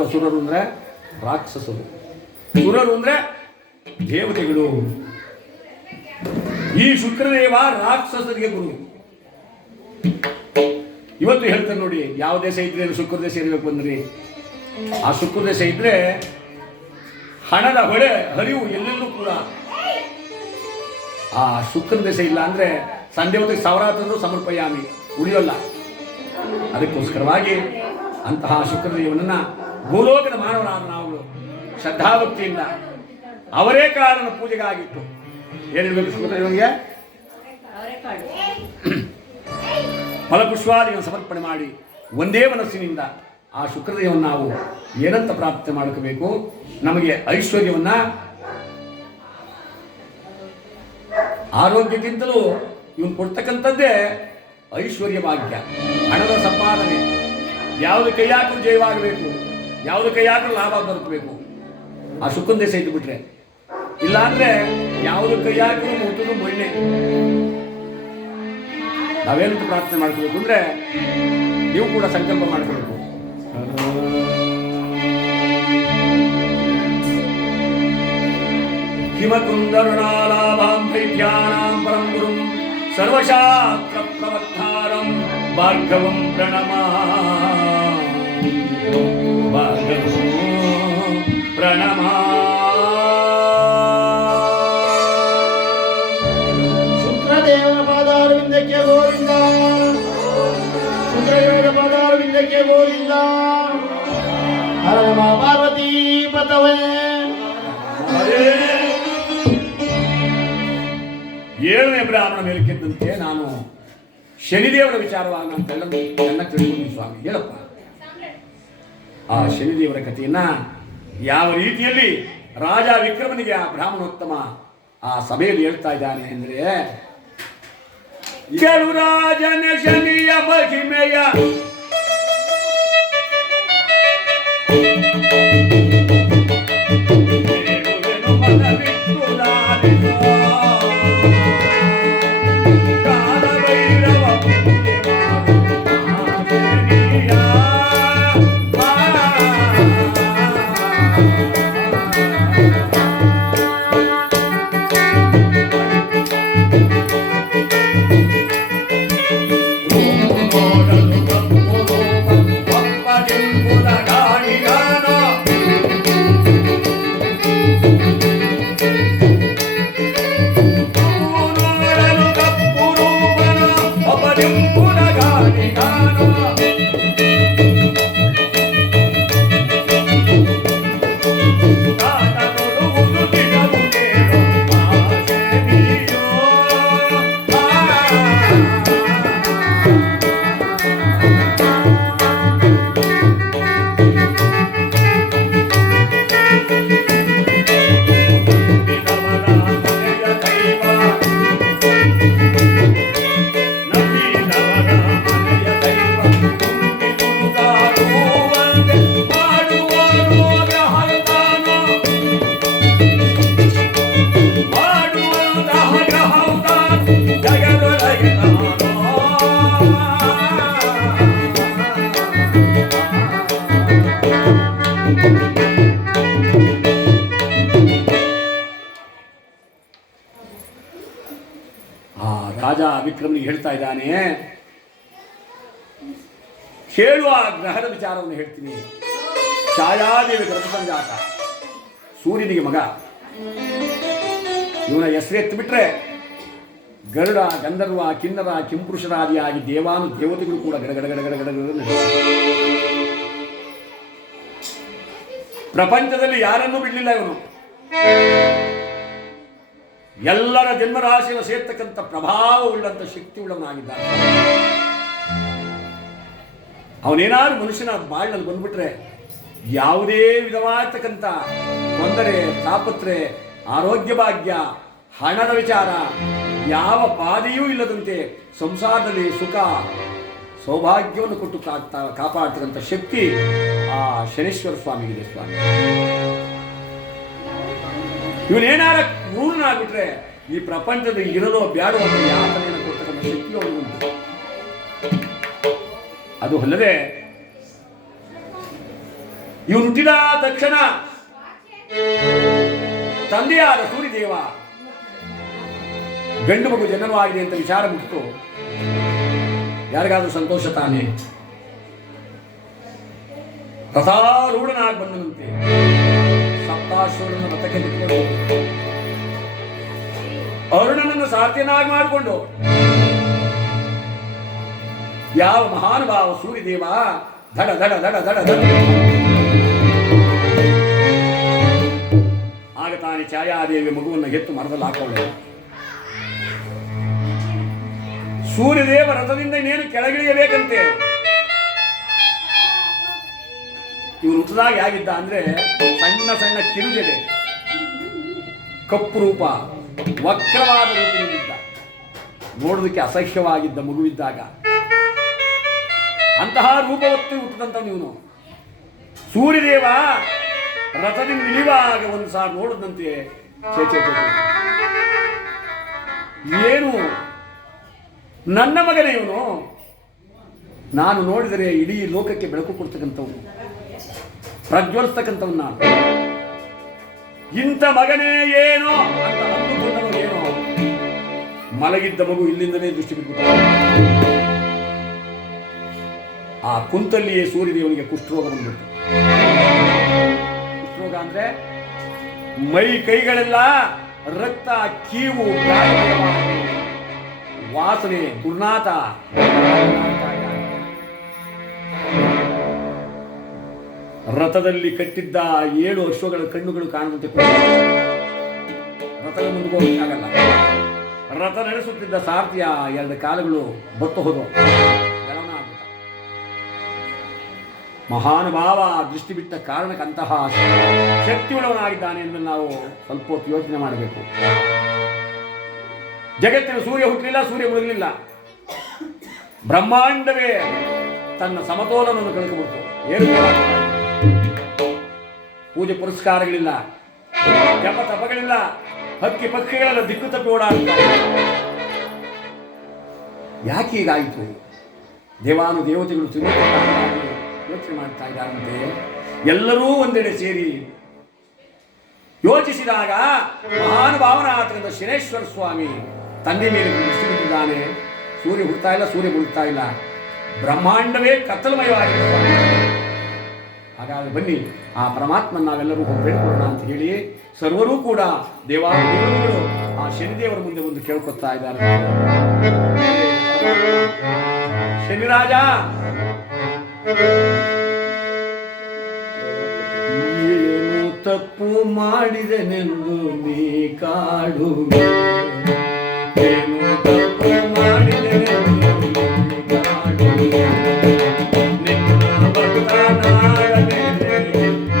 ಯಾರು ಅಸುರರು ಅಂದರೆ ರಾಕ್ಷಸರು, ಸುರರು ಅಂದರೆ ದೇವತೆಗಳು. ಈ ಶುಕ್ರದೇವ ರಾಕ್ಷಸರಿಗೆ ಗುರು. ಇವತ್ತು ಹೇಳ್ತಾರೆ ನೋಡಿ, ಯಾವ ದೇಶ ಇದ್ರೆ ಶುಕ್ರ ದೇಶ ಇರಬೇಕು ಅಂದ್ರಿ. ಆ ಶುಕ್ರ ದೇಶ ಇದ್ರೆ ಹಣದ ಹೊಳೆ ಹರಿವು ಎಲ್ಲೆಲ್ಲೂ ಕೂಡ. ಆ ಶುಕ್ರ ದೇಶ ಇಲ್ಲ ಅಂದ್ರೆ ಸಂದೇವತೆಗೆ ಸಾವಿರಾರು ಸಮರ್ಪಯಾಮಿ ಉಳಿಯೋಲ್ಲ. ಅದಕ್ಕೋಸ್ಕರವಾಗಿ ಅಂತಹ ಶುಕ್ರದೇವನನ್ನ ಭೂಲೋಕದ ಮಾನವರಾದ ನಾವುಗಳು ಶ್ರದ್ಧಾಭಕ್ತಿಯಿಂದ ಅವರೇ ಕಾರಣ ಪೂಜೆಗಾಗಿತ್ತು ಏನಿರ್ಬೇಕು ಶುಕ್ರದೇವನಿಗೆ ಫಲಪುಷ್ಪಾದಿಗಳನ್ನು ಸಮರ್ಪಣೆ ಮಾಡಿ ಒಂದೇ ಮನಸ್ಸಿನಿಂದ ಆ ಶುಕ್ರದೇವವನ್ನು ನಾವು ಏನಂತ ಪ್ರಾರ್ಥನೆ ಮಾಡ್ಕೋಬೇಕು? ನಮಗೆ ಐಶ್ವರ್ಯವನ್ನ, ಆರೋಗ್ಯಕ್ಕಿಂತಲೂ ಇವನು ಕೊಡ್ತಕ್ಕಂಥದ್ದೇ ಐಶ್ವರ್ಯ ಭಾಗ್ಯ, ಹಣದ ಸಂಪಾದನೆ. ಯಾವುದು ಕೈ ಹಾಕಲು ಜಯವಾಗಬೇಕು, ಯಾವುದು ಕೈ ಹಾಕಲು ಲಾಭ ದೊರಕಬೇಕು. ಆ ಶುಕ್ರನ ದೇಶ ಇದ್ದು ಬಿಟ್ರೆ, ಇಲ್ಲಾಂದ್ರೆ ಯಾವುದು ಕೈ ಹಾಕಲು ಮುಗಿದು ಮೊನ್ನೆ. ನಾವೇನಂತ ಪ್ರಾರ್ಥನೆ ಮಾಡ್ಕೋಬೇಕು ಅಂದ್ರೆ, ನೀವು ಕೂಡ ಸಂಕಲ್ಪ ಮಾಡ್ಕೋಬೇಕು. ಹಿಮಕುಂದರುಣಾಲಾಭಾಂ ದೈತ್ಯಾನಾಂ ಪರಂ ಗುರುಂ ಸರ್ವಶಾಸ್ತ್ರ ಪ್ರವಕ್ತಾರಂ ಭಾರ್ಗವಂ ಪ್ರಣಮಾಮಿ. ಶುಕ್ರದೇವನ ಪಾದಾರವಿಂದಕ್ಕೆ ಗೋವಿಂದ, ಶುಕ್ರದೇವನ ಪಾದಾರವಿಂದಕ್ಕೆ ಗೋವಿಂದ. ಹರ ನಮ ಪಾರ್ವತಿ ಪತವೇ. ಏಳನೇ ಬ್ರಾಹ್ಮಣ ಮೇಲಕ್ಕೆದ್ದಂತೆ ನಾನು ಶನಿದೇವರ ವಿಚಾರವಾಗಿ ನಾನು ಚೆನ್ನಾಗಿ ತಿಳ್ಕೊಂಡಿದ್ದೀನಿ ಸ್ವಾಮಿ. ಹೇಳಪ್ಪ, ಆ ಶನಿದೇವರ ಕಥೆಯನ್ನ ಯಾವ ರೀತಿಯಲ್ಲಿ ರಾಜ ವಿಕ್ರಮನಿಗೆ ಆ ಬ್ರಾಹ್ಮಣೋತ್ತಮ ಆ ಸಭೆಯಲ್ಲಿ ಹೇಳ್ತಾ ಇದ್ದಾನೆ ಅಂದ್ರೆ, ರಾಜನ ಶನಿಯ ಮಹಿಮೆಯ ರಾಜ ವಿಕ್ರಮನಿಗೆ ಹೇಳ್ತಾ ಇದ್ದಾನೆ, ಹೇಳುವ ಗ್ರಹದ ವಿಚಾರವನ್ನು ಹೇಳ್ತೀನಿ. ಛಾಯಾದೇವಿ ಗರ್ಭಸಂಜಾತ, ಸೂರ್ಯನಿಗೆ ಮಗ. ಇವನ ಹೆಸರು ಎತ್ತಿಬಿಟ್ರೆ ಗರುಡ, ಗಂಧರ್ವ, ಕಿನ್ನರ, ಕಿಂಪುರುಷರಾದಿಯಾಗಿ ದೇವಾನು ದೇವತೆಗಳು ಕೂಡ ಗಡಗಡಗಡಗಡಗಡ. ಪ್ರಪಂಚದಲ್ಲಿ ಯಾರನ್ನೂ ಬಿಡಲಿಲ್ಲ ಇವನು. ಎಲ್ಲರ ಜನ್ಮರಾಶಿಯನ್ನು ಸೇರ್ತಕ್ಕಂಥ ಪ್ರಭಾವವುಳ್ಳಂಥ ಶಕ್ತಿ ಉಳ್ಳವನಾಗಿದ್ದಾನೆ. ಅವನೇನಾದ್ರೂ ಮನುಷ್ಯನ ಬಾಳ್ನಲ್ಲಿ ಬಂದ್ಬಿಟ್ರೆ ಯಾವುದೇ ವಿಧವಾಗಿರ್ತಕ್ಕಂಥ ತೊಂದರೆ, ತಾಪತ್ರೆ, ಆರೋಗ್ಯ ಭಾಗ್ಯ, ಹಣದ ವಿಚಾರ ಯಾವ ಬಾಧೆಯೂ ಇಲ್ಲದಂತೆ ಸಂಸಾರದಲ್ಲಿ ಸುಖ ಸೌಭಾಗ್ಯವನ್ನು ಕೊಟ್ಟು ಕಾಪಾಡ್ತಕ್ಕಂಥ ಶಕ್ತಿ ಆ ಶನೇಶ್ವರ ಸ್ವಾಮಿಗಿದೆ. ಸ್ವಾಮಿ ಇವನೇನಾರ ಕ್ರೂರನಾಗ್ಬಿಟ್ರೆ ಈ ಪ್ರಪಂಚದಲ್ಲಿ ಇರಲೋ ಬ್ಯಾಡೋ ಅಂತ ಯಾತನೆಯನ್ನು ಕೊಡ್ತಕ್ಕಂಥ ಶಕ್ತಿ ಅವನಿಗುಂಟು. ಅದು ಅಲ್ಲದೆ ಇವನು ಹುಟ್ಟಿದ ತಕ್ಷಣ ತಂದೆಯಾದ ಸೂರ್ಯದೇವ ಗಂಡು ಮಗು ಜನನವಾಗಿದೆ ಅಂತ ವಿಚಾರ ಬಿಟ್ಟು ಯಾರಿಗಾದ್ರೂ ಸಂತೋಷ ತಾನೇ? ರಥಾರೂಢನಾಗಿ ಬಂದನಂತೆ. ಸಪ್ತಾಶ್ವರನ ರಥಕ್ಕೆ ಬಿಟ್ಕೊಂಡು ಅರುಣನನ್ನು ಸಾರಥಿಯನ್ನಾಗಿ ಮಾಡಿಕೊಂಡು ಯಾವ ಮಹಾನುಭಾವ ಸೂರ್ಯದೇವ ಧಡ ಧಡ ಧಡ ಧಡ ಧಡ ಆಗ ತಾನೇ ಛಾಯಾದೇವಿ ಮಗುವನ್ನು ಎತ್ತು ಮರದಲ್ಲಿ ಹಾಕೊಳ್ಳೆ. ಸೂರ್ಯದೇವ ರಥದಿಂದ ಇನ್ನೇನು ಕೆಳಗಿಳಿಯಬೇಕಂತೆ. ಇವನು ಹುಟ್ಟದಾಗ ಹೇಗಿದ್ದ ಅಂದ್ರೆ ಸಣ್ಣ ಸಣ್ಣ ಕಿರುಜಡೆ, ಕಪ್ಪು ರೂಪ, ವಕ್ರವಾದ ರೂಪದಲ್ಲಿದ್ದ, ನೋಡೋದಕ್ಕೆ ಅಸಹ್ಯವಾಗಿದ್ದ ಮಗುವಿದ್ದಾಗ. ಅಂತಹ ರೂಪವತ್ತು ಹುಟ್ಟಿದಂತ ಇವನು ಸೂರ್ಯದೇವ ರಥದಿಂದ ಇಳಿಯುವಾಗ ಒಂದು ಸಾರಿ ನೋಡಿದಂತೆ ಏನು ನನ್ನ ಮಗನೇ ಇವನು, ನಾನು ನೋಡಿದರೆ ಇಡೀ ಲೋಕಕ್ಕೆ ಬೆಳಕು ಕೊಡ್ತಕ್ಕಂಥವನು, ಪ್ರಜ್ವಲಿಸ್ತಕ್ಕಂಥವ್ನು ನಾನು. ಇಂಥ ಮಗನೇ ಏನೋ ಅಂತ ಅಂದುಕೊಂಡವನು ಏನೋ ಮಲಗಿದ್ದ ಮಗು ಇಲ್ಲಿಂದಲೇ ದೃಷ್ಟಿ ಬಿಟ್ಬಿಟ್ಟ. ಆ ಕುಂತಲ್ಲಿಯೇ ಸೂರ್ಯದೇವನಿಗೆ ಕುಷ್ಠರೋಗ ಬಂದ್ಬಿಟ್ಟು. ಕುಷ್ಠರೋಗ ಅಂದ್ರೆ ಮೈ ಕೈಗಳೆಲ್ಲ ರಕ್ತ, ಕೀವು, ಗಾಯವಾಗಿ, ವಾಸನೆ, ದುರ್ನಾತ. ರಥದಲ್ಲಿ ಕಟ್ಟಿದ್ದ 7 ಅಶ್ವಗಳ ಕಣ್ಣುಗಳು ಕಾಣದಂತೆ ರಥದ ಮುಂದೆ ಹೋಗಕ್ಕಾಗಲ್ಲ. ರಥ ನಡೆಸುತ್ತಿದ್ದ ಸಾರಥಿಯ 2 ಕಾಲುಗಳು ಬತ್ತು ಹೋದವು. ಮಹಾನುಭಾವ ದೃಷ್ಟಿ ಬಿಟ್ಟ ಕಾರಣಕ್ಕೆ ಅಂತಹ ಶಕ್ತಿಯುಳ್ಳವನಾಗಿದ್ದಾನೆ ಎಂದು ನಾವು ಸ್ವಲ್ಪ ಹೊತ್ತು ಯೋಚನೆ ಮಾಡಬೇಕು. ಜಗತ್ತಿನ ಸೂರ್ಯ ಹುಟ್ಟಲಿಲ್ಲ, ಸೂರ್ಯ ಮುಳುಗಲಿಲ್ಲ, ಬ್ರಹ್ಮಾಂಡವೇ ತನ್ನ ಸಮತೋಲನವನ್ನು ಕಳ್ಕೊಬಿಡ್ತು. ಏನು ಪೂಜೆ ಪುರಸ್ಕಾರಗಳಿಲ್ಲ, ಜಪ ತಪಗಳಿಲ್ಲ, ಹಕ್ಕಿ ಪಕ್ಷಿಗಳೆಲ್ಲ ದಿಕ್ಕು ತಪ್ಪಿ ಓಡಾಡುತ್ತಾರೆ. ಯಾಕೆ ಹೀಗಾಯಿತು? ದೇವಾನು ದೇವತೆಗಳು ಯೋಚನೆ ಮಾಡ್ತಾ ಇದ್ದಾರಂತೆ. ಎಲ್ಲರೂ ಒಂದೆಡೆ ಸೇರಿ ಯೋಚಿಸಿದಾಗ ಮಹಾನುಭಾವನಾಥರಾದ ಶನೇಶ್ವರ ಸ್ವಾಮಿ ತಂದೆ ಮೇಲೆ ದೃಷ್ಟಿ ಬಿಟ್ಟಿದ್ದಾನೆ. ಸೂರ್ಯ ಹುಡ್ತಾ ಇಲ್ಲ, ಸೂರ್ಯ ಮುಳುಗ್ತಾ ಇಲ್ಲ, ಬ್ರಹ್ಮಾಂಡವೇ ಕತ್ತಲಮಯವಾಗಿದೆ ಸ್ವಾಮಿ. ಹಾಗಾದ್ರೆ ಬನ್ನಿ ಆ ಪರಮಾತ್ಮನ ನಾವೆಲ್ಲರೂ ಬೇಡ್ಕೊಳ್ಳೋಣ ಅಂತ ಹೇಳಿ ಸರ್ವರೂ ಕೂಡ ದೇವಾನುದೇವರುಗಳು ಆ ಶನಿದೇವರ ಮುಂದೆ ಒಂದು ಕೇಳ್ಕೊತಾ ಇದ್ದಾರೆ. ಶನಿರಾಜ, ಏನು ತಪ್ಪು ಮಾಡಿದೆನೆಂದು ನೀ ಕಾಡುವೆ, ಏನು ತಪ್ಪು ಮಾಡಿದೆನೆಂದು ನೀ ಕಾಡುವೆ, ನಿನ್ನ ಭಕ್ತನಾಗಲೇ ಮಾಡಿದನೆಂದು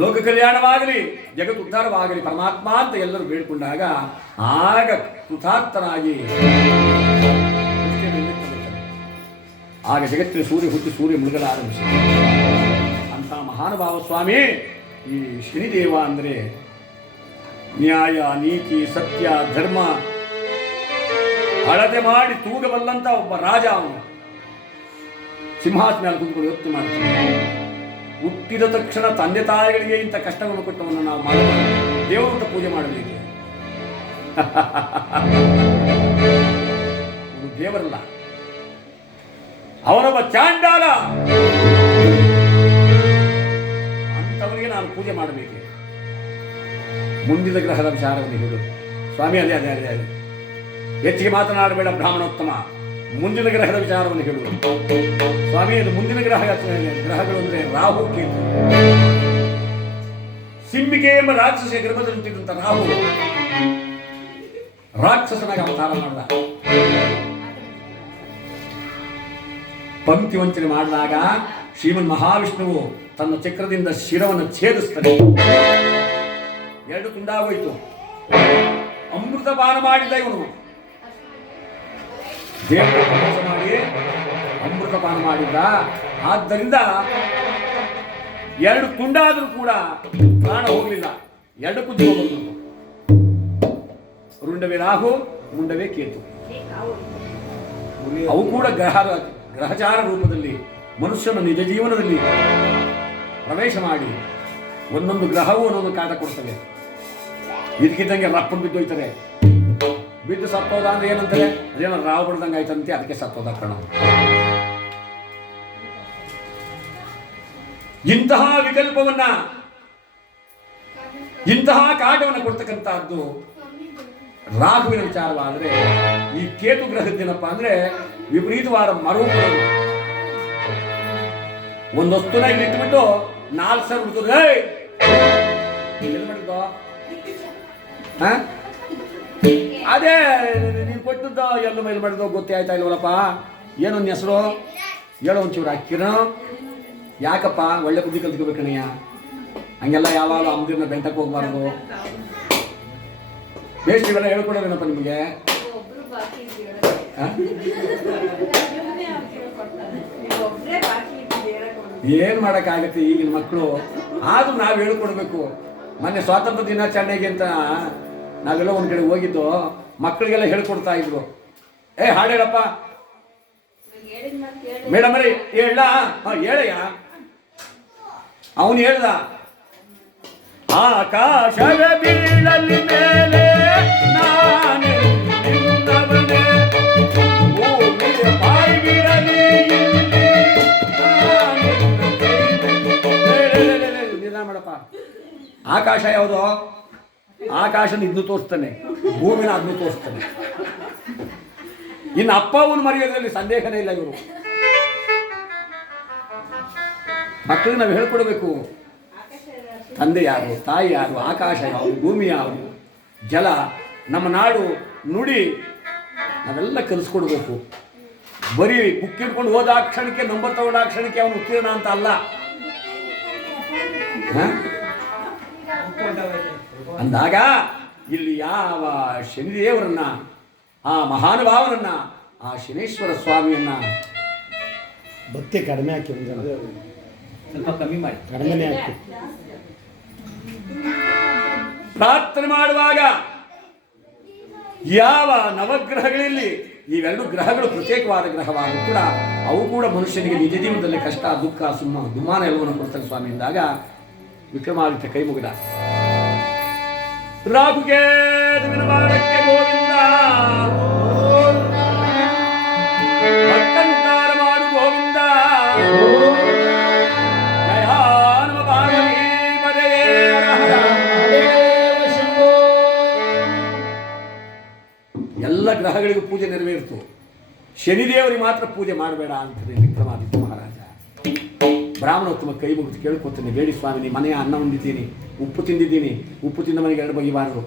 ಲೋಕ ಕಲ್ಯಾಣವಾಗಲಿ, ಜಗತ್ತು ಉದ್ಧಾರವಾಗಲಿ ಪರಮಾತ್ಮ ಅಂತ ಎಲ್ಲರೂ ಬೇಡಿಕೊಂಡಾಗ ಆಗ ಕೃತಾರ್ಥನಾಗಿ ಆಗ ಜಗತ್ತಿನ ಸೂರ್ಯ ಹುಟ್ಟಿ ಸೂರ್ಯ ಮುಳುಗಲ ಆರಂಭಿಸಿ ಅಂತ ಮಹಾನುಭಾವ ಸ್ವಾಮಿ. ಈ ಶನಿದೇವ ಅಂದರೆ ನ್ಯಾಯ, ನೀತಿ, ಸತ್ಯ, ಧರ್ಮ ಅಳತೆ ಮಾಡಿ ತೂಗಬಲ್ಲಂತ ಒಬ್ಬ ರಾಜ. ಅವನು ಸಿಂಹಾಸನ ಮೇಲೆ ಕುಂತ್ಕೊಂಡು ಯೋಚನೆ ಮಾಡ್ತಾನೆ. ಹುಟ್ಟಿದ ತಕ್ಷಣ ತಂದೆ ತಾಯಿಗಳಿಗೆ ಇಂಥ ಕಷ್ಟವನ್ನು ಕೊಟ್ಟವನ್ನು ನಾವು ಮಾಡಬೇಕು, ದೇವರಂತ ಪೂಜೆ ಮಾಡಬೇಕು. ಅವನು ದೇವರಲ್ಲ, ಅವನೊಬ್ಬ ಚಾಂಡಾಲ. ಅಂಥವನಿಗೆ ನಾನು ಪೂಜೆ ಮಾಡಬೇಕು. ಮುಂದಿನ ಗ್ರಹದ ವಿಚಾರವನ್ನು ಹೇಳು ಸ್ವಾಮಿ. ಅದೇ ಅದೇ ಅದೇ ಅದೇ ಹೆಚ್ಚಿಗೆ ಮಾತನಾಡಬೇಡ ಬ್ರಾಹ್ಮಣೋತ್ತಮ. ಮುಂದಿನ ಗ್ರಹದ ವಿಚಾರವನ್ನು ಹೇಳು ಸ್ವಾಮಿ. ಅದು ಮುಂದಿನ ಗ್ರಹಗಳು ಅಂದರೆ ರಾಹು, ಕೇತು. ಸಿಂಹಿಕೆ ಎಂಬ ರಾಕ್ಷಸ ಗರ್ಭದಲ್ಲಿ ಹುಟ್ಟಿದಂಥ ರಾಹು ರಾಕ್ಷಸನಾಗಿ ಅವತಾರ ಮಾಡಿದ. ಪಂಕ್ತಿ ವಂಚನೆ ಮಾಡಿದಾಗ ಶ್ರೀಮನ್ ಮಹಾವಿಷ್ಣುವು ತನ್ನ ಚಕ್ರದಿಂದ ಶಿರವನ್ನು ಛೇದಿಸ್ತಾನೆ. ಎರಡು ತುಂಡಾಗೋಯ್ತು. ಅಮೃತ ಪಾನ ಮಾಡಿದ್ದ ಇವನು. ದೇವರ ಪ್ರವೇಶ ಮಾಡಿ ಅಮೃತ ಪಾನ ಮಾಡಿದ್ದ. ಆದ್ದರಿಂದ ಎರಡು ತುಂಡಾದರೂ ಕೂಡ ಪ್ರಾಣ ಹೋಗಲಿಲ್ಲ. ಎರಡಕ್ಕೂ ಜೀವ ಬಂತು. ರುಂಡವೇ ರಾಹು, ಮುಂಡವೇ ಕೇತು. ಅವು ಕೂಡ ಗ್ರಹಚಾರ ರೂಪದಲ್ಲಿ ಮನುಷ್ಯನ ನಿಜ ಜೀವನದಲ್ಲಿ ಪ್ರವೇಶ ಮಾಡಿ ಒಂದೊಂದು ಗ್ರಹವೂ ಒಂದೊಂದು ಕಾಟ ಕೊಡ್ತವೆ. ಇದಕ್ಕಿದ್ದಂಗೆ ರಪ್ಪನ್ ಬಿದ್ದೋಯ್ತಾರೆ. ಬಿದ್ದು ಸತ್ತೋದ ಅಂದ್ರೆ ಏನಂತಾರೆ, ಅದೇನೋ ರಾವ್ ಬಡ್ದಂಗೆ ಆಯ್ತಂತೆ, ಅದಕ್ಕೆ ಸತ್ತೋದ ಕಣ. ಇಂತಹ ವಿಕಲ್ಪವನ್ನ, ಇಂತಹ ಕಾಟವನ್ನು ಕೊಡ್ತಕ್ಕಂತಹದ್ದು ರಾಹುವಿನ ವಿಚಾರವಾದ್ರೆ, ಈ ಕೇತು ಗ್ರಹದ್ದೇನಪ್ಪ ಅಂದ್ರೆ ವಿಪರೀತವಾದ ಮರುಪುಗಳು. ಒಂದು ವಸ್ತುನ ಇಲ್ಲಿ ಇಟ್ಬಿಟ್ಟು 4 ಸಾವಿರ ಹುಡುಗರು ಎಲ್ಲಿ ಮಾಡಿದ್ದು? ಅದೇ ನೀನು ಕೊಟ್ಟದ್ದು ಎಲ್ಲ ಮೇಲೆ ಮಾಡಿದ್ದು ಗೊತ್ತೇ ಆಯ್ತಾ ಇಲ್ವಲ್ಲಪ್ಪ? ಏನೊಂದು ಹೆಸರು ಹೇಳೋ ಒಂಚೂರು ಕಿರಣ್. ಯಾಕಪ್ಪ ಒಳ್ಳೆ ಬುದ್ಧಿ ಕಲ್ತ್ಕೋಬೇಕಣ್ಣಯ್ಯ. ಹಂಗೆಲ್ಲ ಯಾವಾಗ ಅಮ್ದಿರ್ನ ಬೆಂಟಕ್ಕೆ ಹೋಗ್ಬಾರ್ದು. ಬೇಸ್ ಇವೆಲ್ಲ ಹೇಳ್ಕೊಡೋದೇನಪ್ಪ ನಿಮಗೆ? ಏನ್ ಮಾಡಕ್ಕಾಗತ್ತೆ ಈಗಿನ ಮಕ್ಕಳು? ಆದ್ರೂ ನಾವು ಹೇಳ್ಕೊಡ್ಬೇಕು. ಮೊನ್ನೆ ಸ್ವಾತಂತ್ರ್ಯ ದಿನಾಚರಣೆಗೆ ಅಂತ ನಾವೆಲ್ಲ ಒಂದ್ ಕಡೆ ಹೋಗಿದ್ದು, ಮಕ್ಕಳಿಗೆಲ್ಲ ಹೇಳ್ಕೊಡ್ತಾ ಇದ್ರು. ಹಾಡು ಹೇಳಪ್ಪ ಮೇಡಮ್ ಅರಿ ಹೇಳ. ಹೇಳಯ್ಯ. ಅವನು ಹೇಳ್ದ, ಆಕಾಶದ ಬೀಳಲಿ ಮೇಲೆ ನಾನೇ ನಿನ್ನವನೇ, ಭೂಮಿಯ ಬಾಯಿಗಿರಲಿ ನಿಧಾನ ಮಾಡಪ್ಪ. ಆಕಾಶ ಯಾವುದು? ಆಕಾಶನ ಇದನ್ನು ತೋರಿಸ್ತಾನೆ, ಭೂಮಿನ ಅದನ್ನು ತೋರಿಸ್ತಾನೆ. ಇನ್ನು ಅಪ್ಪ ಅವನು ಮರೆಯೋದ್ರಲ್ಲಿ ಸಂದೇಹನೇ ಇಲ್ಲ. ಇವರು ಮಕ್ಕಳಿಗೆ ನಾವು ಹೇಳ್ಕೊಡ್ಬೇಕು. ತಂದೆ ಯಾರು, ತಾಯಿ ಯಾರು, ಆಕಾಶ ಯಾವುದು, ಭೂಮಿ ಯಾವುದು, ಜಲ, ನಮ್ಮ ನಾಡು, ನುಡಿ ನಾವೆಲ್ಲ ಕಲಿಸ್ಕೊಡ್ಬೇಕು. ಬರೀ ಬುಕ್ ಇಟ್ಕೊಂಡು ಹೋದ ಕ್ಷಣಕ್ಕೆ, ನಂಬರ್ ತಗೊಂಡ ಕ್ಷಣಕ್ಕೆ ಅವನು ಉತ್ತೀರ್ಣ ಅಂತ ಅಲ್ಲ. ಅಂದಾಗ ಇಲ್ಲಿ ಯಾವ ಶನಿದೇವರನ್ನ, ಆ ಮಹಾನುಭಾವನನ್ನ, ಆ ಶನೇಶ್ವರ ಸ್ವಾಮಿಯನ್ನ ಭಕ್ತಿ ಕಡಿಮೆ ಹಾಕಿ, ಸ್ವಲ್ಪ ಕಮ್ಮಿ ಮಾಡಿ, ಕಡಿಮೆ ಹಾಕಿ ಪ್ರಾರ್ಥನೆ ಮಾಡುವಾಗ ಯಾವ ನವಗ್ರಹಗಳಲ್ಲಿ ಇವೆರಡು ಗ್ರಹಗಳು ಪ್ರತ್ಯೇಕವಾದ ಗ್ರಹವಾದರೂ ಕೂಡ ಅವು ಕೂಡ ಮನುಷ್ಯನಿಗೆ ನಿಜ ಜೀವನದಲ್ಲಿ ಕಷ್ಟ, ದುಃಖ, ದುಮ್ಮಾನ ಎಲ್ಲವನ್ನು ಕೊಡ್ತಾರೆ ಸ್ವಾಮಿ ಎಂದಾಗ ವಿಕ್ರಮಾದಿತ್ಯ ಕೈ ಮುಗಿದ. ರಾಹುಗೆ ಮಾಡಕ್ಕೆ ಗೋವಿಂದ, ಭಕ್ತನುದ್ಧಾರ ಮಾಡು ಗೋವಿಂದ, ಜಯ ನಮ ಪಾರ್ವತಿ ಪದಯೇ ಹರ ಶಂಭೋ. ಎಲ್ಲ ಗ್ರಹಗಳಿಗೂ ಪೂಜೆ ನೆರವೇರಿತು, ಶನಿದೇವರಿಗೆ ಮಾತ್ರ ಪೂಜೆ ಮಾಡಬೇಡ ಅಂತಾರೆ ವಿಕ್ರಮಾದಿತ್ಯ ಮಹಾರಾಜ. ಬ್ರಾಹ್ಮಣೋತ್ತಮ ಕೈ ಮುಗಿದು ಕೇಳ್ಕೊತೀನಿ, ಬೇಡಿ ಸ್ವಾಮಿ, ನಿಮ್ಮ ಮನೆಯ ಅನ್ನ ಉಂಡಿದ್ದೀನಿ, ಉಪ್ಪು ತಿಂದಿದ್ದೀನಿ, ಉಪ್ಪು ತಿಂದ ಮನೆಗೆ ಎರಡು ಬಗೆಬಾರದು,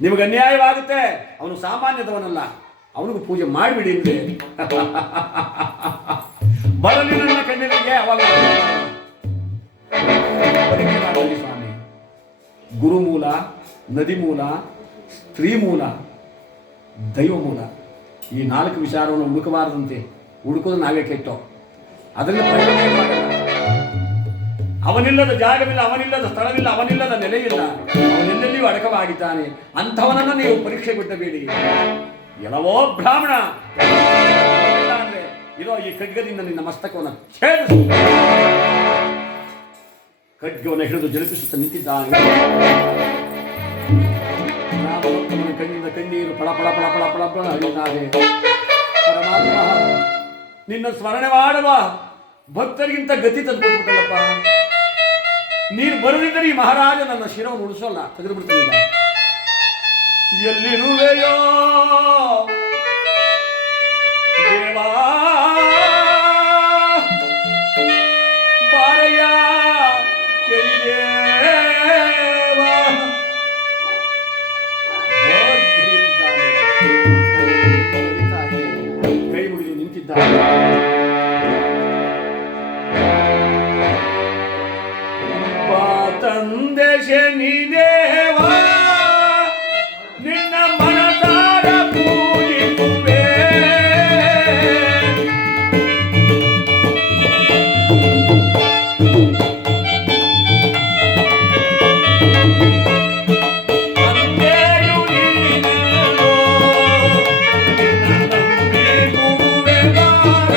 ನಿಮಗೆ ಅನ್ಯಾಯವಾಗುತ್ತೆ. ಅವನು ಸಾಮಾನ್ಯದವನಲ್ಲ, ಅವನಿಗೂ ಪೂಜೆ ಮಾಡಿಬಿಡಿ ಅಂದ್ರೆ ಬರಲಿ ನನ್ನ ಕಣ್ಣಿಗೆ. ಅವಾಗ ಪರೀಕ್ಷೆ ಮಾಡಲಿ ಸ್ವಾಮಿ. ಗುರುಮೂಲ, ನದಿಮೂಲ, ಸ್ತ್ರೀಮೂಲ, ದೈವಮೂಲ ಈ 4 ವಿಚಾರವನ್ನು ಹುಡುಕಬಾರದಂತೆ. ಹುಡುಕೋದು ನಾವೇ ಕೆಟ್ಟೋ. ಅದರಿಂದ ಪ್ರಯೋಜನ ಮಾಡಲ್ಲ. ಅವನಿಲ್ಲದ ಜಾಗವಿಲ್ಲ, ಅವನಿಲ್ಲದ ಸ್ಥಳವಿಲ್ಲ, ಅವನಿಲ್ಲದ ನೆಲೆಯಿಲ್ಲ. ಅವನೆಲ್ಲೆಲ್ಲಿಯೂ ಅಡಕವಾಗಿದ್ದಾನೆ. ಅಂಥವನನ್ನು ನೀವು ಪರೀಕ್ಷೆ ಬಿಟ್ಟಬೇಡಿ. ಎಲ್ಲವೋ ಬ್ರಾಹ್ಮಣ ಅಂದ್ರೆ ಇರೋ ಈ ಖಡ್ಗದಿಂದ ನಿನ್ನ ಮಸ್ತಕವನ್ನು ಛೇದಿಸು. ಖಡ್ಗವನ್ನು ಹಿಡಿದು ಜಲಪಿಸುತ್ತಾ ನಿಂತಿದ್ದಾನೆ. ಕಣ್ಣಿಂದ ಕಣ್ಣೀರು ಪಳ ಪಳ ಪಳ ಪಳ ಪಳ ಪಳ ಹರಿಯುತ್ತಾರೆ. ಪರಮಾತ್ಮ ನಿನ್ನ ಸ್ಮರಣೆ ಮಾಡುವ ಭಕ್ತರಿಗಿಂತ ಗತಿ ತಂದುಕೊಟ್ಬಿಟ್ಟಲ್ಲಪ್ಪ. ನೀನು ಬರದಿದ್ದರೆ ಈ ಮಹಾರಾಜ ನನ್ನ ಶಿರವನ್ನು ಉಳಿಸೋಲ್ಲ, ತೆಗೆದು ಬಿಡ್ತಾನೆ. ಎಲ್ಲಿರುವೆಯೋ ದೇವಾ ಬಾರಯ್ಯ ಕೇಳಿದೇವಾ. ಕೈ ಮುಗಿದು ನಿಂತಿದ್ದಾನೆ. ತಂದೆ ಶನಿದೇವ ನಿನ್ನ ಮನಸಾರ ಪೂಜಿಸುವೆ. ತಂದೆಯು ನೀನೋ ನಿನ್ನ ನಂಬಿಗುವೆ ಬಾರೋ.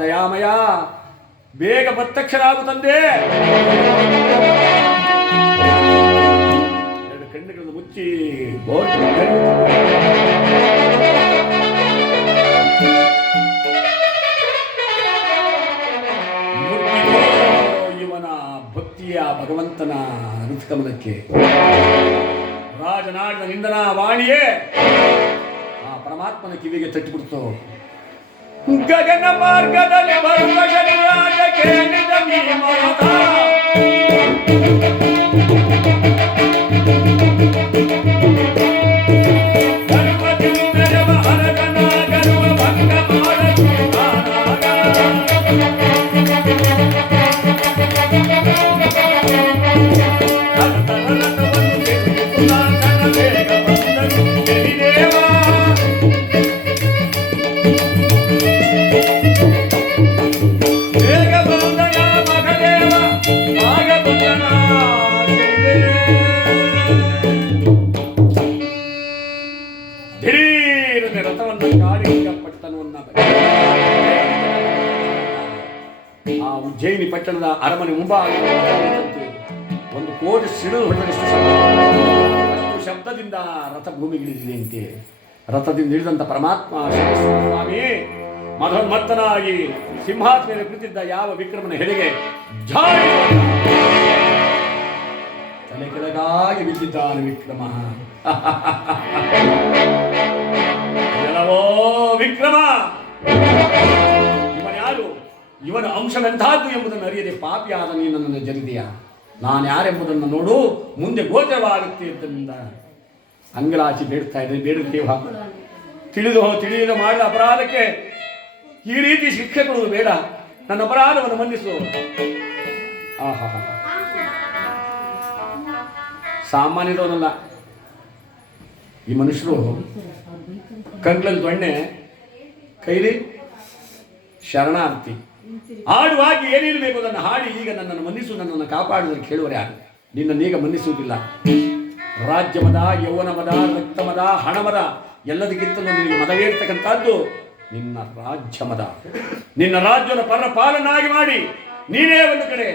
ದಯಾಮಯ ಬೇಗ ಪ್ರತ್ಯಕ್ಷರಾಗು ತಂದೆ. ಎರಡು ಕಣ್ಣುಗಳನ್ನು ಮುಚ್ಚಿ ಇವನ ಭಕ್ತಿಯ ಭಗವಂತನ ಋತುಕಮಲಕ್ಕೆ ರಾಜನಾಡಿನ ನಿಂದನ ವಾಣಿಯೇ ಆ ಪರಮಾತ್ಮನ ಕಿವಿಗೆ ತಟ್ಟಿಬಿಡ್ತು. ಗಗನ ಮಾರ್ಗದಲ್ಲಿ ಬರುವ ಶನಿರಾಜಕ್ಕೆ ನಿಜ ಮನದ ಸರ್ವದಿಂದವ ಹರಗನಾಗರುವ ಭಂಗ ಮಾಡಲಾಗ ಬೇಗ ಬಂದರು ಶನಿದೇವ. ರಥವನ್ನು ಕಾಡಿಪಟ್ಟಣವನ್ನ ಆ ಉಜ್ಜಯಿನಿ ಪಟ್ಟಣದ ಅರಮನೆ ಮುಂಭಾಗ ಒಂದು ಕೋಟಿ ಸಿಡಿಲು ಹೊಡೆದಷ್ಟು ಶಬ್ದದಿಂದ ರಥ ಭೂಮಿಗಿಳಿದಿದೆಯಂತೆ. ರಥದಿಂದ ಇಳಿದಂತ ಪರಮಾತ್ಮ ಸ್ವಾಮಿ ಮಧೋನ್ಮತ್ತನಾಗಿ ಸಿಂಹಾಸನ ಮೇಲೆ ಕುಳಿತಿದ್ದ ಯಾವ ವಿಕ್ರಮನ ಹೆಡೆಗೆ ಜಾರಿ ತಲೆ ಕೆಳಗಾಗಿ ಬಿದ್ದಿದ್ದಾನೆ ವಿಕ್ರಮ. ಎಲ್ಲವೋ ವಿಕ್ರಮ, ಇವನ ಯಾರು, ಇವನ ಅಂಶವೆಂಥದ್ದು ಎಂಬುದನ್ನು ಅರಿಯದೆ ಪಾಪಿಯಾದ ನೀನು ನನ್ನನ್ನು ಜರಿದೆಯ. ನಾನು ಯಾರೆಂಬುದನ್ನು ನೋಡು, ಮುಂದೆ ಗೋಚರವಾಗುತ್ತೆ. ಇದ್ದರಿಂದ ಅಂಗಲಾಚಿ ಬೇಡ್ತಾ ಇದ್ದೇನೆ, ಬೇಡ ದೇವ, ತಿಳಿಯಲು ಮಾಡಿದ ಅಪರಾಧಕ್ಕೆ ಈ ರೀತಿ ಶಿಕ್ಷೆ ಕೊಡುವುದು ಬೇಡ, ನನ್ನ ಅಪರಾಧವನ್ನು ಮನ್ನಿಸು. ಆಹಾ, ಸಾಮಾನ್ಯದವನಲ್ಲ ಈ ಮನುಷ್ಯರು. ಕಂಗ್ಲಲ್ಲಿ ದೊಣ್ಣೆ, ಕೈಲಿ ಶರಣಾರ್ಥಿ. ಹಾಡುವಾಗಿ ಏನಿರಬೇಕು ಅದನ್ನು ಹಾಡಿ ಈಗ ನನ್ನನ್ನು ಮನ್ನಿಸು, ನನ್ನನ್ನು ಕಾಪಾಡುವುದನ್ನು ಕೇಳುವರೆ ಯಾರು? ನಿನ್ನನ್ನೀಗ ಮನ್ನಿಸುವುದಿಲ್ಲ. ರಾಜ್ಯ ಮದ, ಯೌವನ ಮದ, ರಕ್ತ ಮದ, ಹಣ ಮದ, ಎಲ್ಲದಕ್ಕಿಂತಲೂ ನಿನಗೆ ಮದವೇರ್ತಕ್ಕಂಥದ್ದು ನಿನ್ನ ರಾಜ್ಯ ಮದ. ನಿನ್ನ ರಾಜ್ಯವನ್ನು ಪರಪಾಲನಾಗಿ ಮಾಡಿ ನೀನೇ ಒಂದು ಕಡೆ,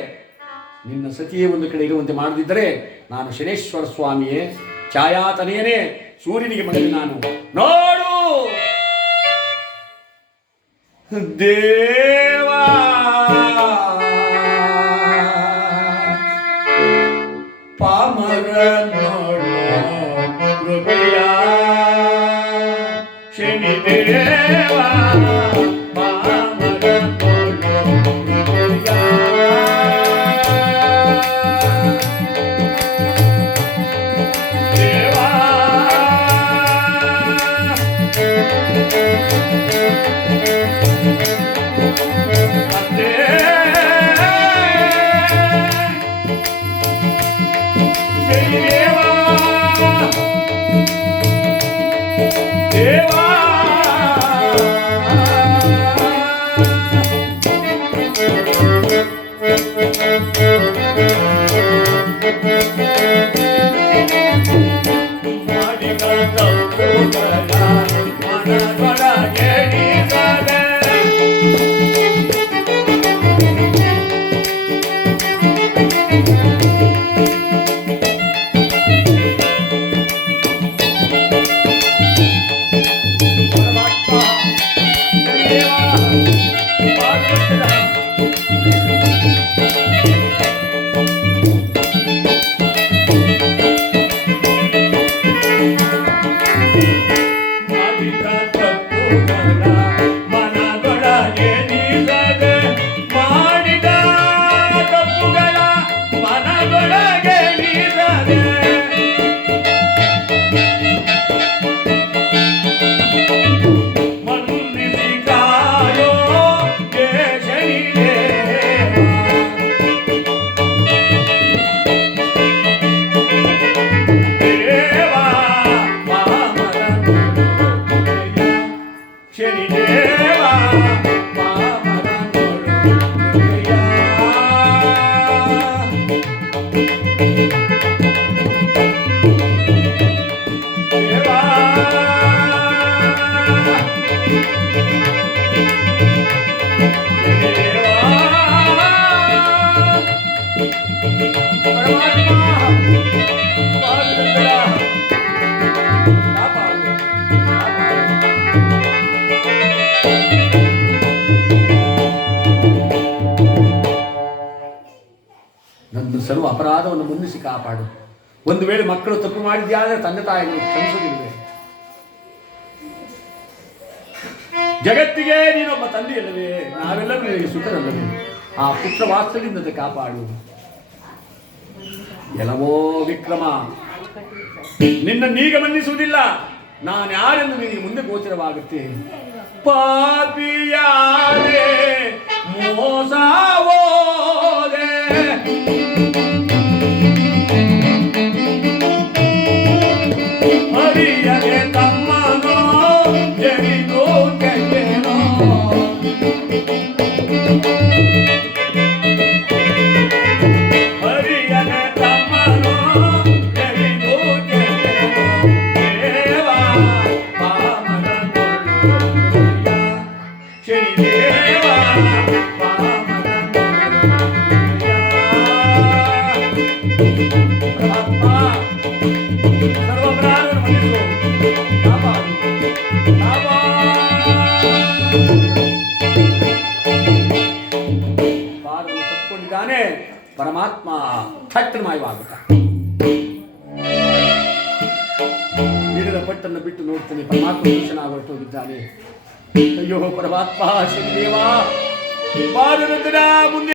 ನಿನ್ನ ಸತಿಯೇ ಒಂದು ಕಡೆ ಇರುವಂತೆ ಮಾಡದಿದ್ದರೆ ನಾನು ಶನೇಶ್ವರ ಸ್ವಾಮಿಯೇ, ಛಾಯಾತನೇನೇ, ಸೂರ್ಯನಿಗೆ ಮಗನೇ ನಾನು. ನೋಡು ದೇವಾ, ಪಾಮರ ನೋಡು ಕೃಪೆಯ ಶನಿ ದೇವಾ, ಪಾಮರ ನೋಡು ಕೃಪೆಯ ದೇವಾ. ನನ್ನ ಸರ್ವ ಅಪರಾಧವನ್ನು ಮನ್ನಿಸಿ ಕಾಪಾಡು. ಒಂದು ವೇಳೆ ಮಕ್ಕಳು ತಪ್ಪು ಮಾಡಿದ್ಯಾದರೆ ತಂದೆ ತಾಯಿಗಳು ಕ್ಷಮಿಸುವುದಿಲ್ಲವೇ? ಜಗತ್ತಿಗೆ ನೀನೊಬ್ಬ ತಂದೆಯಲ್ಲವೇ? ನಾವೆಲ್ಲರೂ ನಿನಗೆ ಸುಖರಲ್ಲವೇ? ಆ ಪುತ್ರ ವಾತ್ಸಲ್ಯದಿಂದ ಕಾಪಾಡು. ಎಲ್ಲವೋ ವಿಕ್ರಮ, ನಿನ್ನನ್ನೀಗ ಮನ್ನಿಸುವುದಿಲ್ಲ. ನಾನು ಯಾರೆಂದು ನಿನಗೆ ಮುಂದೆ ಗೋಚರವಾಗುತ್ತೆ. ಪಾಪಿಯಾದೆ ಮೋಸವೋದೆ ಹರಿಯದೆ ತಮ್ಮನೋ ಜರಿದು ಕೆಟ್ಟೆನೋ ಹರಿಯದೆ ತಮ್ಮನೋ ಜರಿದು ಕೆಟ್ಟೆನೋ ದೇವಾ ಪಾಮರ ನೋಡುಯ ಶನಿ ದೇವಾ ಪಾಮರ ನೋಡುಯ ಪರಮಾತ್ಮ ಸರ್ವಪ್ರಾಣವನ್ನು ಮನ್ನಿಸು, ಕಾಪಾಡು, ಪಾದವನ್ನು ತಪ್ಪಿಕೊಂಡಿದ್ದಾನೆ ಪರಮಾತ್ಮ. ಥಟ್ಟನ ಮಾಯವಾಗುತ್ತ ಹಿಡಿದ ಪಟ್ಟನ್ನು ಬಿಟ್ಟು ನೋಡ್ತಾನೆ. ಪರಮಾತ್ಮ ಪುರುಷನಾಗಿ ಹೊರಟೋಗಿದ್ದಾನೆ. ಅಯ್ಯೋ ಪರಮಾತ್ಮ, ಶನಿದೇವ, ಪಾದದ ಮುಂದೆ